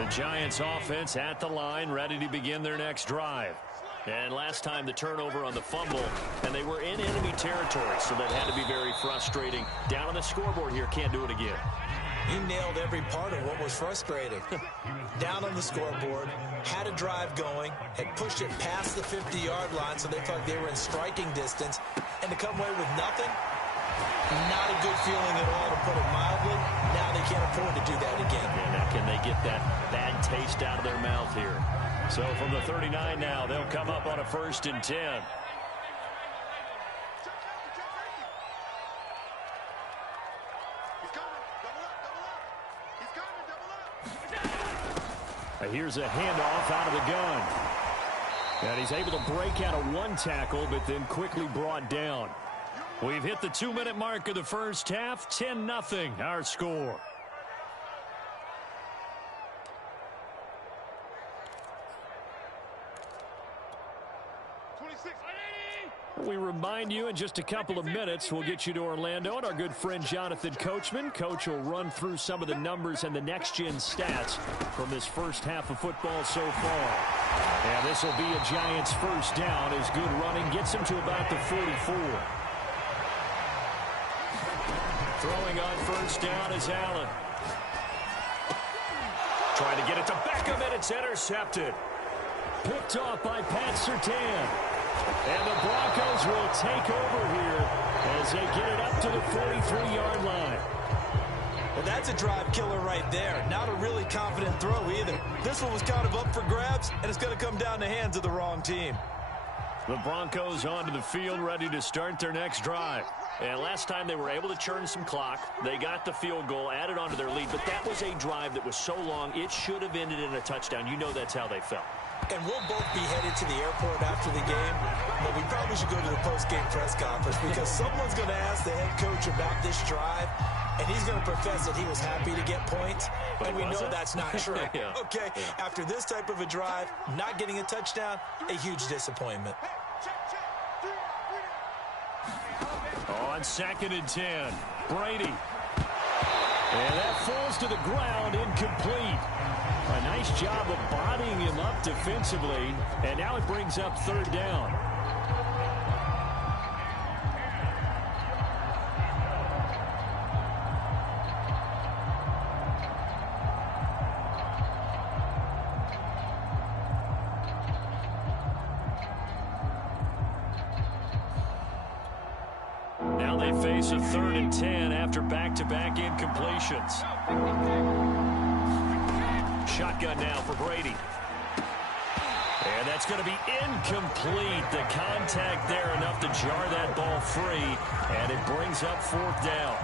The Giants offense at the line, ready to begin their next drive. And last time the turnover on the fumble, and they were in enemy territory, so that had to be very frustrating. Down on the scoreboard here, can't do it again. He nailed every part of what was frustrating. Down on the scoreboard, had a drive going, had pushed it past the 50-yard line, so they felt like they were in striking distance, and to come away with nothing, not a good feeling at all, to put it mildly. Now they can't afford to do that again. And now can they get that bad taste out of their mouth here? So from the 39 now, they'll come up on a 1st and 10. Here's a handoff out of the gun. And he's able to break out of one tackle, but then quickly brought down. We've hit the 2-minute mark of the first half. 10-0, our score. We remind you in just a couple of minutes we'll get you to Orlando and our good friend Jonathan Coachman. Coach will run through some of the numbers and the next-gen stats from this first half of football so far. And this will be a Giants first down as good running gets him to about the 44. Throwing on first down is Allen. Trying to get it to Beckham, and it's intercepted. Picked off by Pat Surtain. And the Broncos will take over here as they get it up to the 43-yard line. Well, that's a drive killer right there. Not a really confident throw either. This one was kind of up for grabs, and it's going to come down the hands of the wrong team. The Broncos onto the field, ready to start their next drive. And last time they were able to churn some clock. They got the field goal, added onto their lead, but that was a drive that was so long, it should have ended in a touchdown. You know that's how they felt. And we'll both be headed to the airport after the game, but we probably should go to the post-game press conference because someone's going to ask the head coach about this drive, and he's going to profess that he was happy to get points, and we know that's not true. Yeah. Okay, after this type of a drive, not getting a touchdown, a huge disappointment. On 2nd and 10, Brady. And that falls to the ground, incomplete. A nice job of bodying him up defensively, and now it brings up 3rd down. Now they face a 3rd and 10 after back-to-back incompletions. Shotgun now for Brady. And that's going to be incomplete. The contact there enough to jar that ball free, and it brings up 4th down.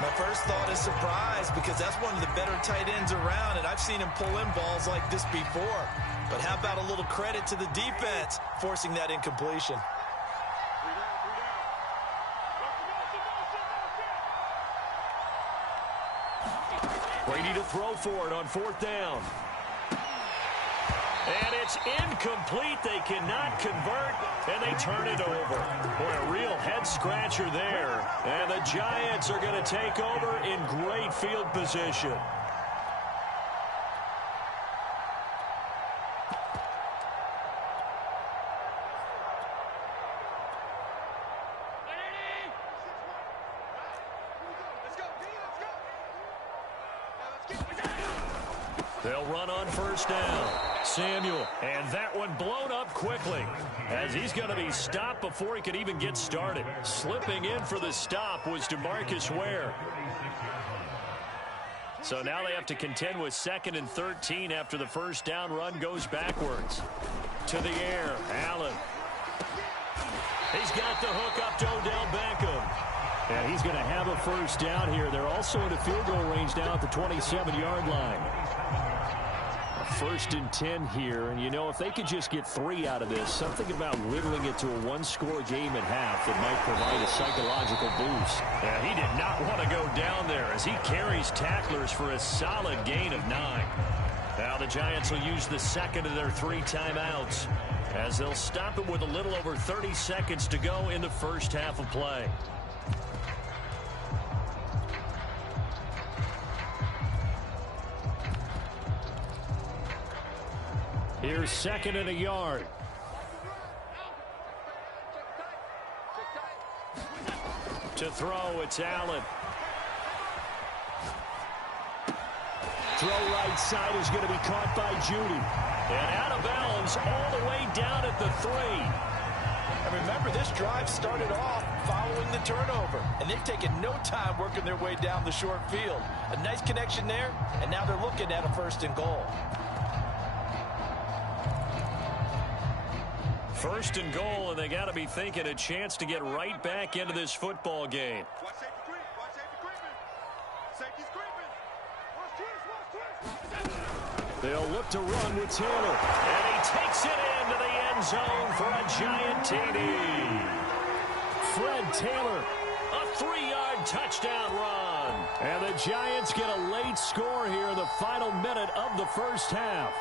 My first thought is surprise because that's one of the better tight ends around, and I've seen him pull in balls like this before. But how about a little credit to the defense forcing that incompletion? Brady to throw for it on 4th down. And it's incomplete. They cannot convert, and they turn it over. Boy, a real head-scratcher there. And the Giants are going to take over in great field position. They'll run on first down. Samuel, and that one blown up quickly as he's going to be stopped before he could even get started. Slipping in for the stop was DeMarcus Ware. So now they have to contend with 2nd and 13 after the first down run goes backwards. To the air, Allen. He's got the hook up to Odell Beckham. And he's going to have a first down here. They're also in a field goal range now at the 27-yard line. 1st and 10 here, and you know, if they could just get 3 out of this, something about whittling it to a one-score game at half that might provide a psychological boost. Yeah, he did not want to go down there as he carries tacklers for a solid gain of 9. Now the Giants will use the second of their 3 timeouts as they'll stop it with a little over 30 seconds to go in the first half of play. Here's 2nd and a yard. To throw, it's Allen. Throw right side is going to be caught by Judy. And out of bounds all the way down at the 3. And remember, this drive started off following the turnover. And they've taken no time working their way down the short field. A nice connection there, and now they're looking at a 1st and goal. 1st and goal, and they got to be thinking a chance to get right back into this football game. They'll look to run with Taylor. And he takes it into the end zone for a giant TD. Fred Taylor. A 3-yard touchdown run. And the Giants get a late score here in the final minute of the first half.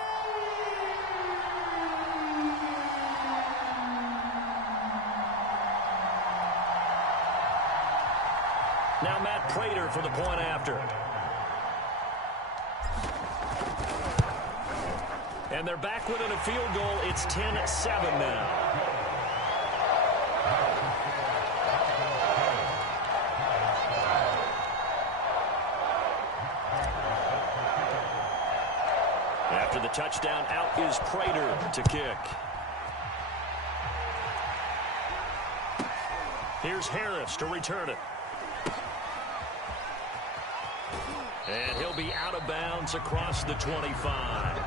Now Matt Prater for the point after. And they're back within a field goal. It's 10-7 now. After the touchdown, out is Prater to kick. Here's Harris to return it. And he'll be out of bounds across the 25.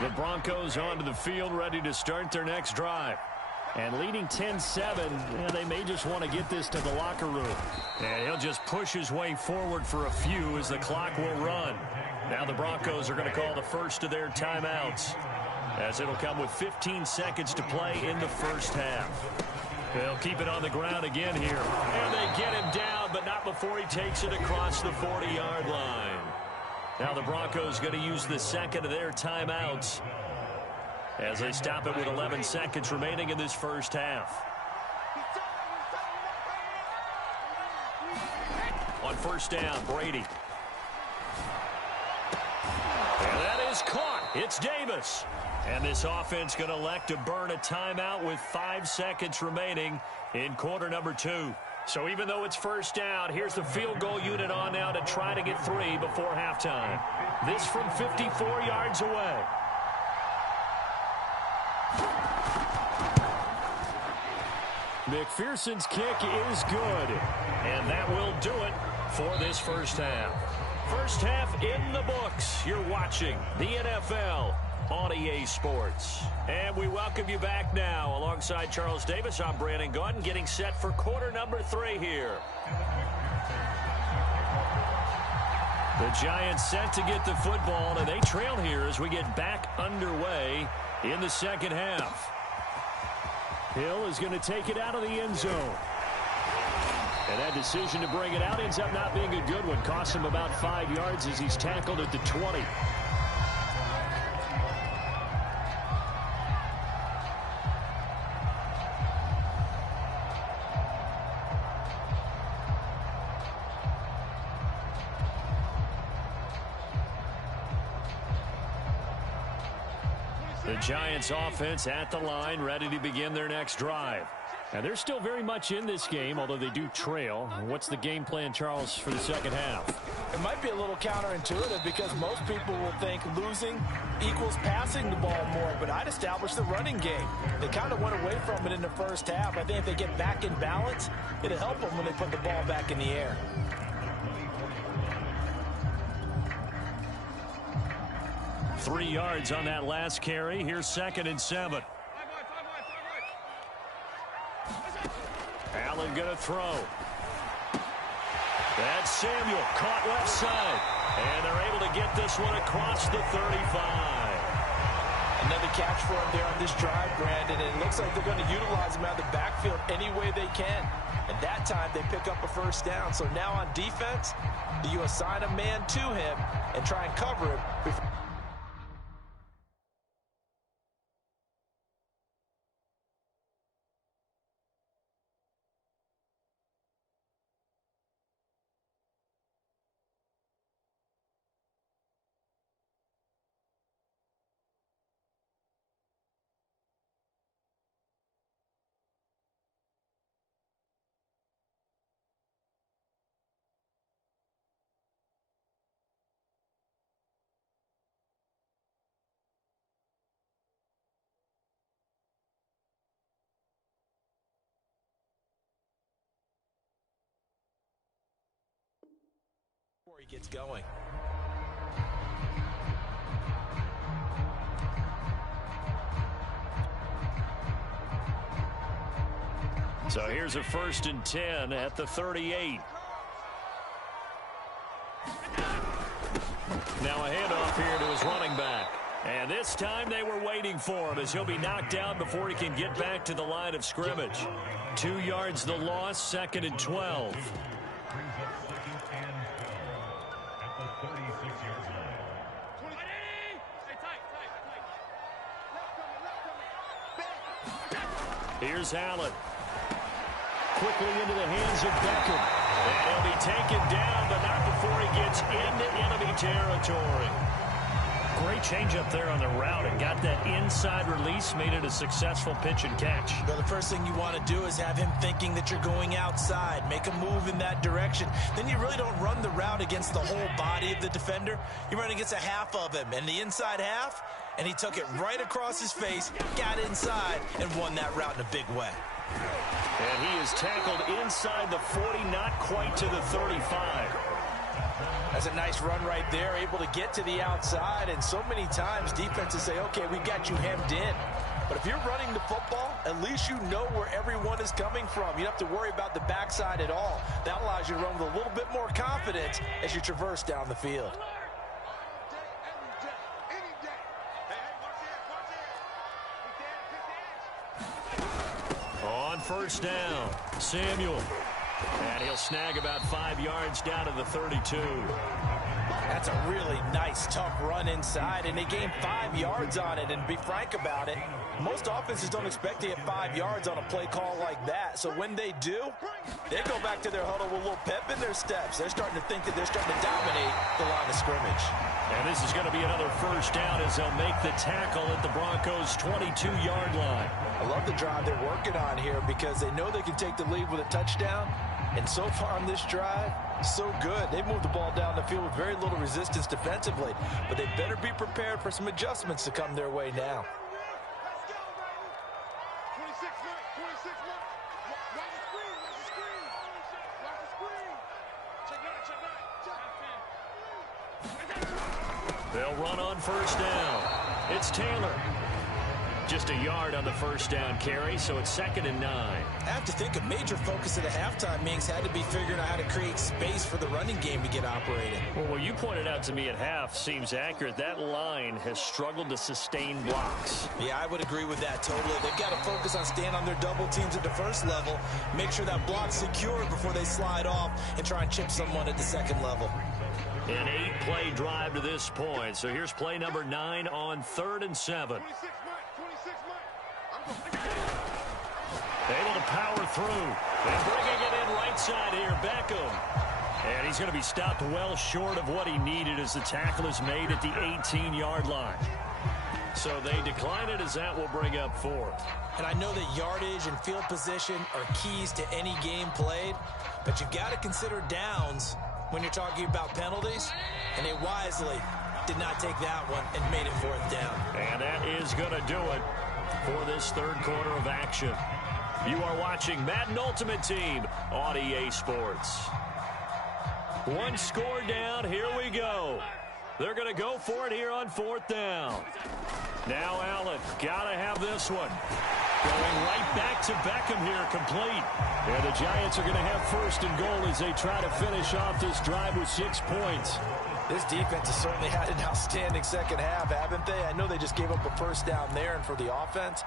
The Broncos onto the field, ready to start their next drive. And leading 10-7, they may just want to get this to the locker room. And he'll just push his way forward for a few as the clock will run. Now the Broncos are going to call the first of their timeouts, as it'll come with 15 seconds to play in the first half. They'll keep it on the ground again here. And they get him down, but not before he takes it across the 40-yard line. Now the Broncos going to use the second of their timeouts as they stop it with 11 seconds remaining in this first half. On first down, Brady. And that is caught. It's Davis. And this offense going to elect to burn a timeout with 5 seconds remaining in quarter number 2. So even though it's first down, here's the field goal unit on now to try to get 3 before halftime. This from 54 yards away. McPherson's kick is good. And that will do it for this first half. First half in the books. You're watching the NFL on EA Sports. And we welcome you back now. Alongside Charles Davis, I'm Brandon Gaudin, getting set for quarter number 3 here. The Giants set to get the football, and they trail here as we get back underway in the second half. Hill is going to take it out of the end zone. And that decision to bring it out ends up not being a good one. Costs him about 5 yards as he's tackled at the 20. The Giants offense at the line, ready to begin their next drive. And they're still very much in this game, although they do trail. What's the game plan, Charles, for the second half? It might be a little counterintuitive because most people will think losing equals passing the ball more, but I'd establish the running game. They kind of went away from it in the first half. I think if they get back in balance, it'll help them when they put the ball back in the air. Three yards on that last carry. Here's 2nd and 7. Allen going to throw. That's Samuel, caught left side. And they're able to get this one across the 35. Another catch for him there on this drive, Brandon. And it looks like they're going to utilize him out of the backfield any way they can. And that time they pick up a first down. So now on defense, you assign a man to him and try and cover him. before he gets going. So here's a 1st and 10 at the 38. Now a handoff here to his running back. And this time they were waiting for him as he'll be knocked down before he can get back to the line of scrimmage. 2 yards the loss, 2nd and 12. Here's Allen. Quickly into the hands of Beckham. And he'll be taken down, but not before he gets into enemy territory. Great change up there on the route and got that inside release, made it a successful pitch and catch. Well, the first thing you want to do is have him thinking that you're going outside, make a move in that direction. Then you really don't run the route against the whole body of the defender. You run against a half of him, and the inside half, and he took it right across his face, got inside, and won that route in a big way. And he is tackled inside the 40, not quite to the 35. That's a nice run right there, able to get to the outside, and so many times defenses say, okay, we got you hemmed in. But if you're running the football, at least you know where everyone is coming from. You don't have to worry about the backside at all. That allows you to run with a little bit more confidence as you traverse down the field. On 1st down, Samuel. And he'll snag about 5 yards down to the 32. That's a really nice, tough run inside, and they gained 5 yards on it. And to be frank about it, most offenses don't expect to get 5 yards on a play call like that. So when they do, they go back to their huddle with a little pep in their steps. They're starting to think that they're starting to dominate the line of scrimmage. And this is going to be another 1st down as they'll make the tackle at the Broncos' 22-yard line. I love the drive they're working on here because they know they can take the lead with a touchdown. And so far on this drive, so good. They've moved the ball down the field with very little resistance defensively. But they better be prepared for some adjustments to come their way now. They'll run on 1st down. It's Taylor. Just a yard on the 1st down carry, so it's 2nd and 9. I have to think a major focus at the halftime, Minks, had to be figuring out how to create space for the running game to get operating. Well, what you pointed out to me at half seems accurate. That line has struggled to sustain blocks. Yeah, I would agree with that totally. They've got to focus on staying on their double teams at the 1st level, make sure that block's secured before they slide off and try and chip someone at the 2nd level. An 8-play drive to this point. So here's play number 9 on 3rd and 7. Able to power through. And bringing it in right side here, Beckham. And he's going to be stopped well short of what he needed as the tackle is made at the 18-yard line. So they decline it as that will bring up 4th. And I know that yardage and field position are keys to any game played, but you've got to consider downs when you're talking about penalties, and they wisely did not take that one and made it 4th down. And that is going to do it for this 3rd quarter of action. You are watching Madden Ultimate Team on EA Sports. 1 score down. Here we go. They're going to go for it here on 4th down. Now Allen, got to have this one. Going right back to Beckham here, complete. And the Giants are going to have 1st and goal as they try to finish off this drive with 6 points. This defense has certainly had an outstanding 2nd half, haven't they? I know they just gave up a 1st down there, and for the offense,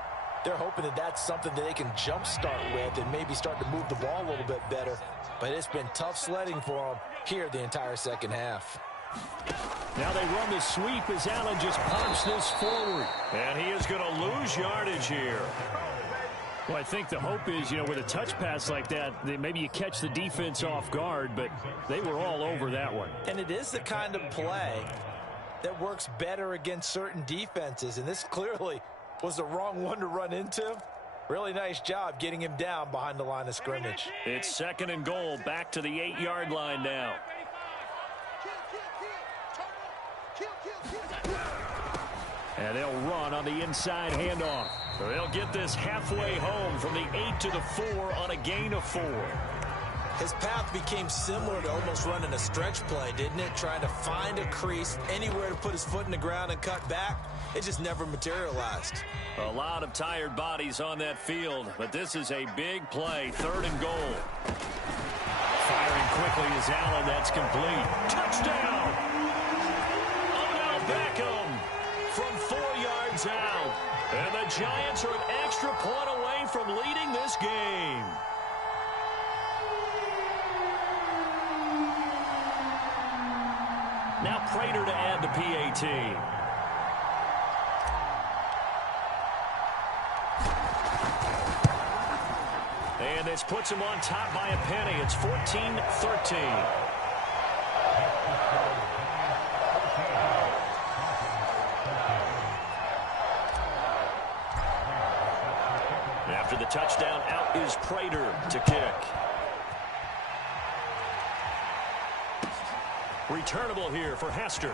they're hoping that that's something that they can jumpstart with and maybe start to move the ball a little bit better. But it's been tough sledding for them here the entire 2nd half. Now they run the sweep as Allen just pumps this forward. And he is going to lose yardage here. Well, I think the hope is, with a touch pass like that, maybe you catch the defense off guard, but they were all over that one. And it is the kind of play that works better against certain defenses, and this clearly was the wrong one to run into. Really nice job getting him down behind the line of scrimmage. It's 2nd and goal, back to the 8-yard line now. And they'll run on the inside handoff. They'll get this halfway home from the 8 to the 4 on a gain of 4. His path became similar to almost running a stretch play, didn't it? Trying to find a crease, anywhere to put his foot in the ground and cut back. It just never materialized. A lot of tired bodies on that field, but this is a big play, 3rd and goal. Firing quickly is Allen. That's complete. Touchdown! Odell Beckham from 4 yards out. And the Giants are an extra point away from leading this game. Now Prater to add the PAT. And this puts him on top by a penny. It's 14-13. After the touchdown, out is Prater to kick. Returnable here for Hester.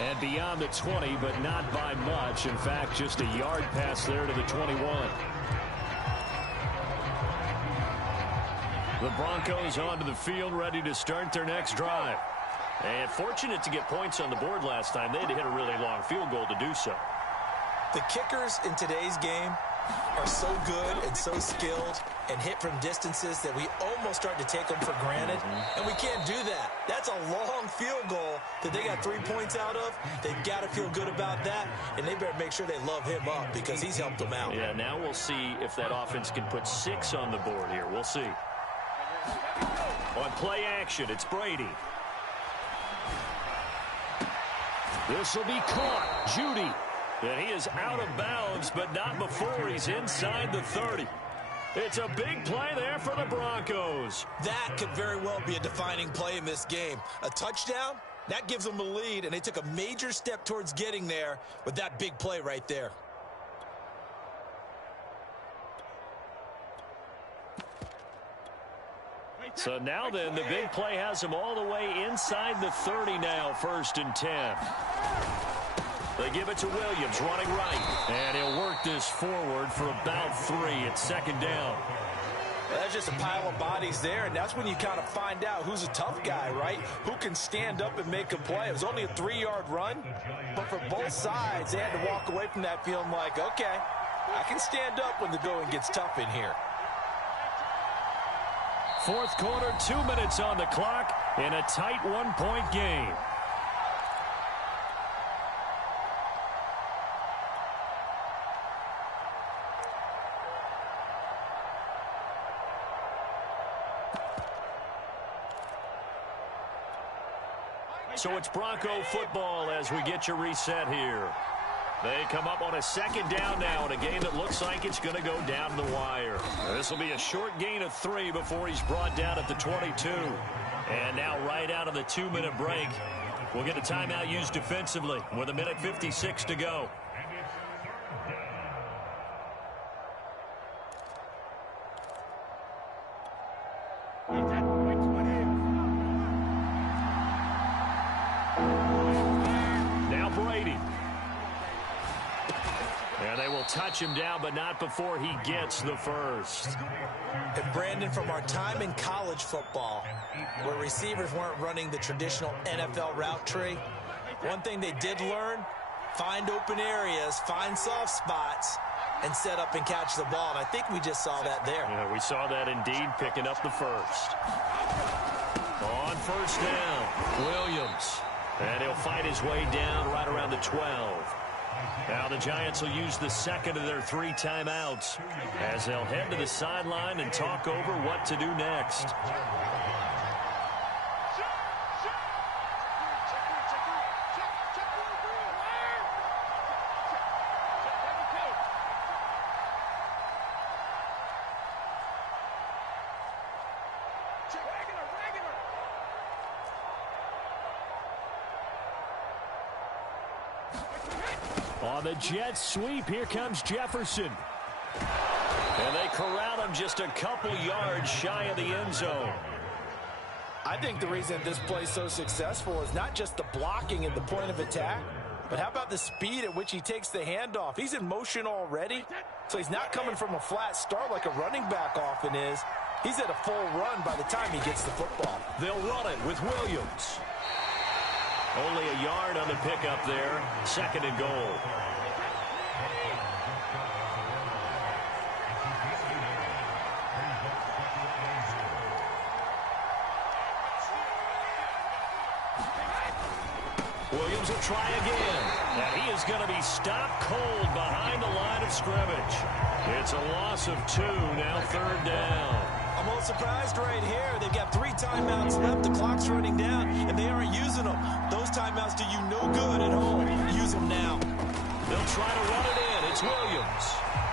And beyond the 20, but not by much. In fact, just a yard pass there to the 21. The Broncos onto the field, ready to start their next drive. And fortunate to get points on the board last time. They had to hit a really long field goal to do so. The kickers in today's game are so good and so skilled and hit from distances that we almost start to take them for granted. And we can't do that. That's a long field goal that they got 3 points out of. They've got to feel good about that, and they better make sure they love him up because he's helped them out. Yeah, now we'll see if that offense can put 6 on the board here. We'll see. On play action, it's Brady. This will be caught. Judy. And he is out of bounds, but not before he's inside the 30. It's a big play there for the Broncos. That could very well be a defining play in this game. A touchdown, that gives them a lead, and they took a major step towards getting there with that big play right there. So now then, the big play has him all the way inside the 30 now, 1st and 10. They give it to Williams, running right. And he'll work this forward for about 3. It's 2nd down. Well, that's just a pile of bodies there, and that's when you kind of find out who's a tough guy, right? Who can stand up and make a play. It was only a 3-yard run, but for both sides, they had to walk away from that feeling like, okay, I can stand up when the going gets tough in here. 4th quarter, 2 minutes on the clock in a tight 1-point game. So it's Bronco football as we get you reset here. They come up on a 2nd down now in a game that looks like it's going to go down to the wire. This will be a short gain of 3 before he's brought down at the 22. And now right out of the 2-minute break, we'll get a timeout used defensively with 1:56 to go. Touch him down, but not before he gets the first. And Brandon, from our time in college football, where receivers weren't running the traditional NFL route tree, one thing they did learn, find open areas, find soft spots, and set up and catch the ball. And I think we just saw that there. Yeah, we saw that indeed, picking up the first. On 1st down, Williams. And he'll fight his way down right around the 12. Now the Giants will use the 2nd of their 3 timeouts as they'll head to the sideline and talk over what to do next. On the jet sweep, here comes Jefferson. And they corral him just a couple yards shy of the end zone. I think the reason this play is so successful is not just the blocking at the point of attack, But how about the speed at which he takes the handoff? He's in motion already, so he's not coming from a flat start like a running back often is. He's at a full run by the time he gets the football. They'll run it with Williams. Only a yard on the pickup there. 2nd and goal. Williams will try again. And he is going to be stopped cold behind the line of scrimmage. It's a loss of 2, now 3rd down. I'm a little surprised right here. They've got 3 timeouts left. The clock's running down, and they aren't using them. Those timeouts do you no good at home. Use them now. They'll try to run it in. It's Williams.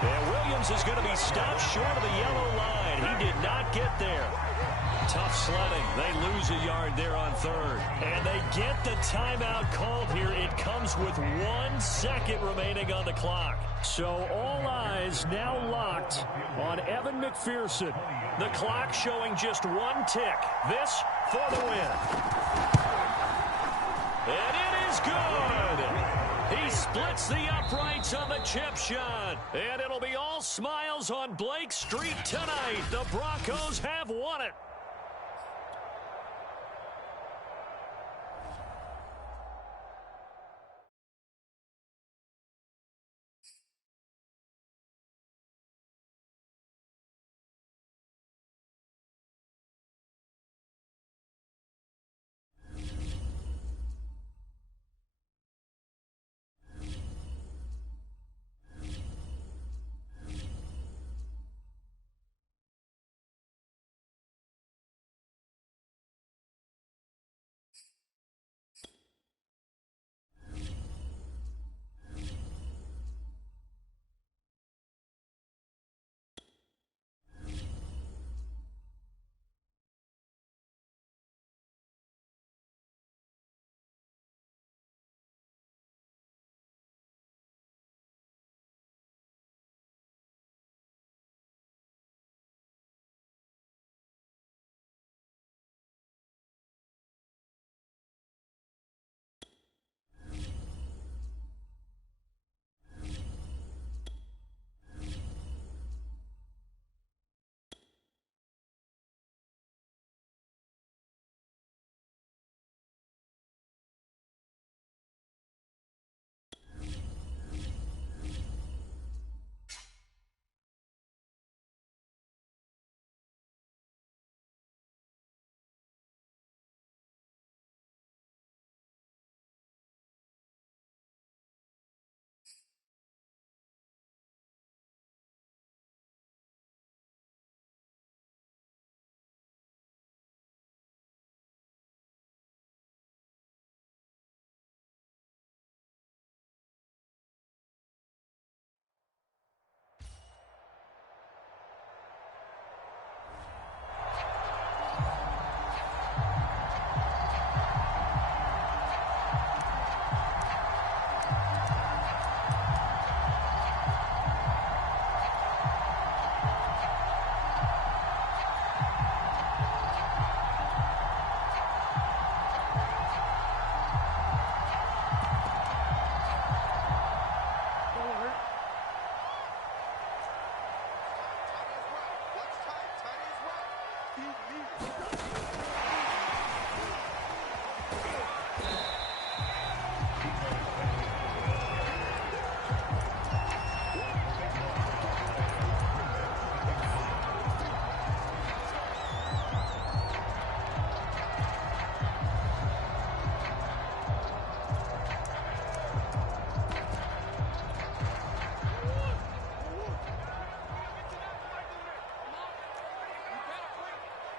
And Williams is going to be stopped short of the yellow line. He did not get there. Tough sledding. They lose a yard there on 3rd. And they get the timeout called here. It comes with 1 second remaining on the clock. So all eyes now locked on Evan McPherson. The clock showing just 1 tick. This for the win. And it is good. He splits the uprights on the chip shot. And it'll be all smiles on Blake Street tonight. The Broncos have won it.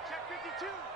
Check 52.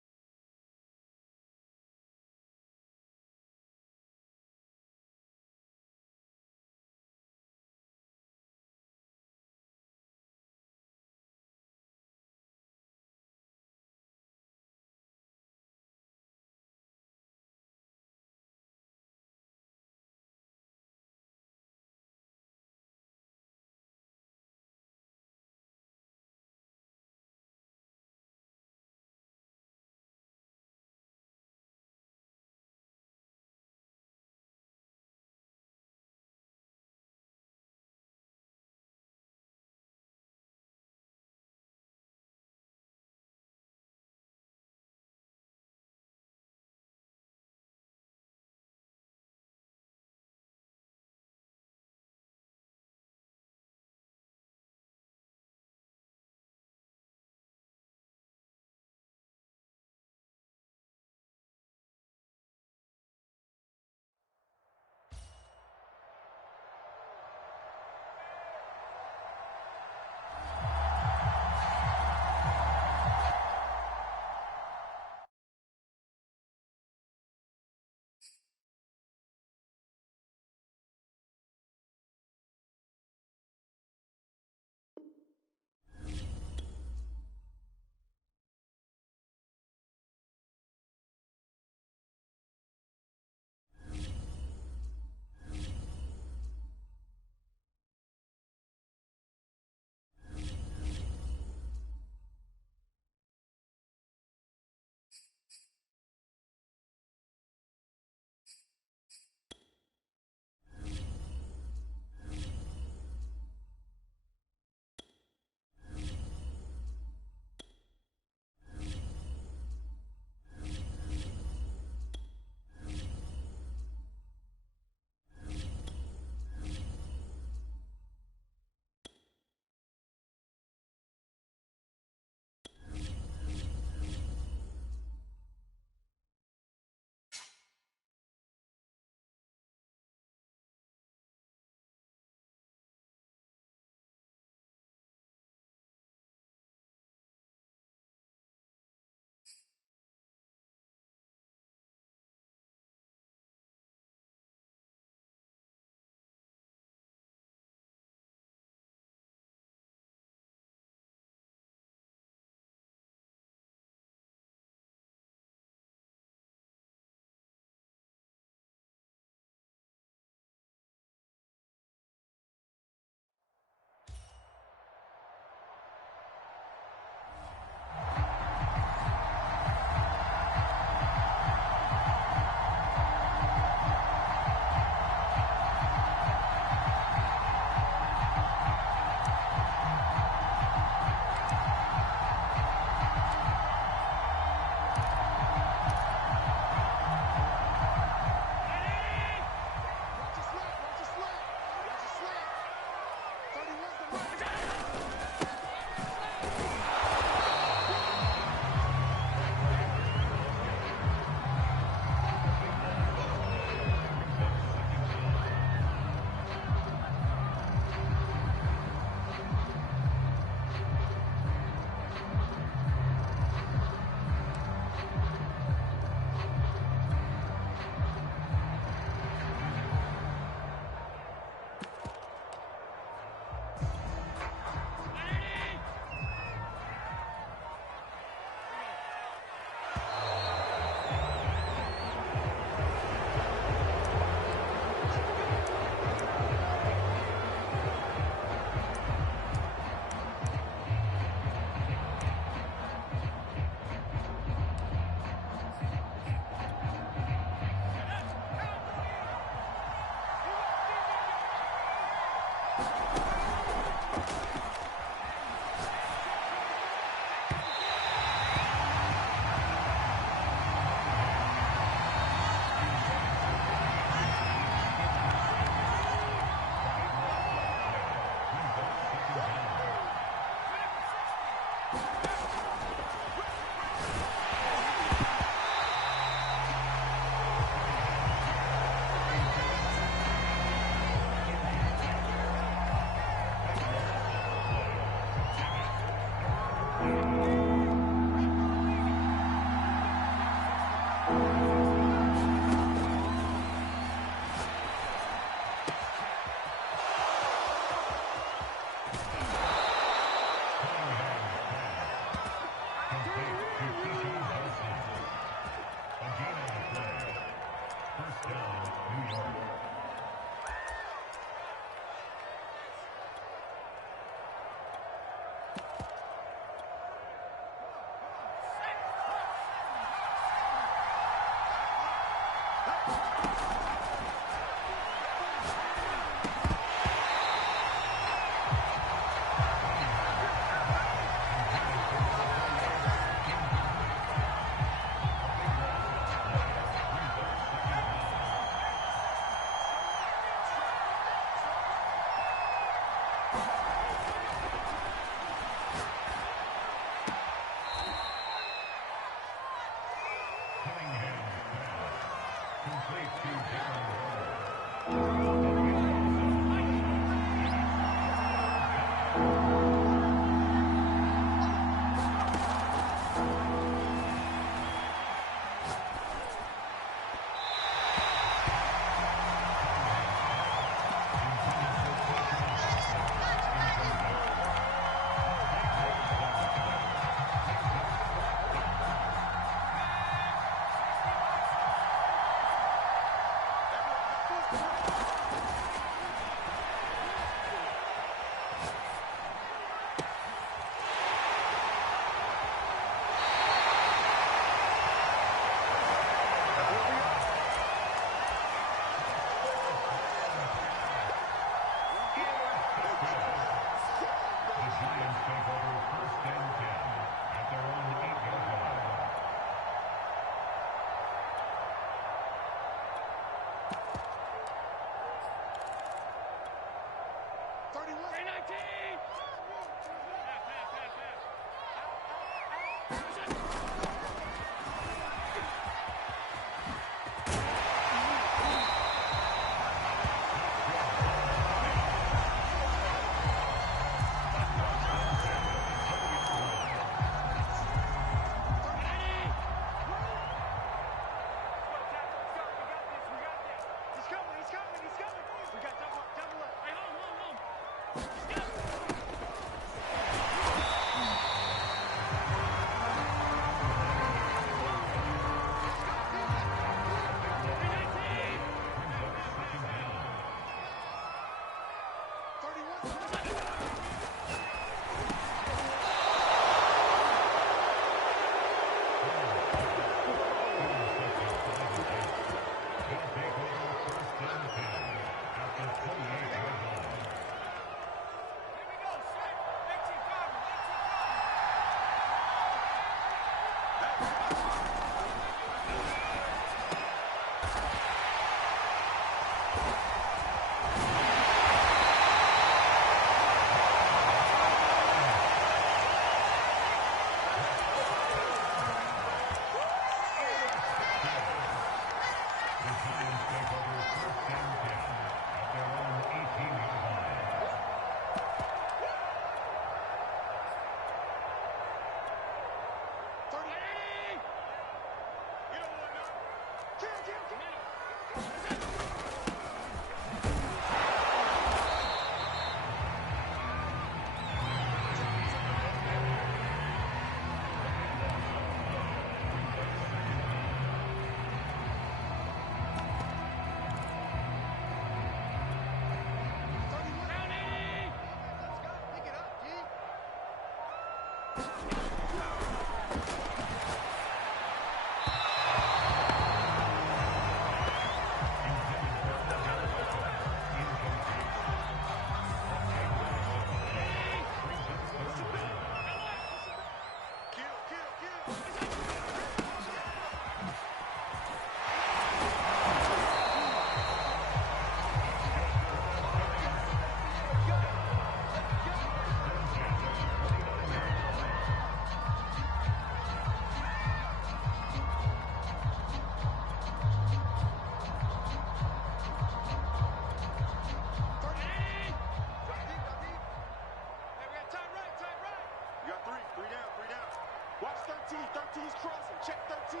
13's crossing. Check 13.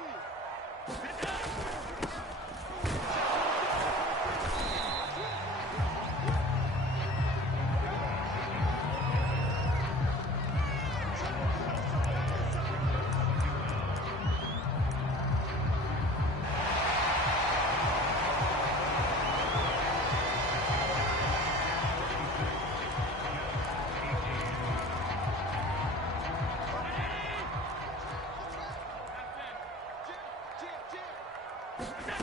Jim.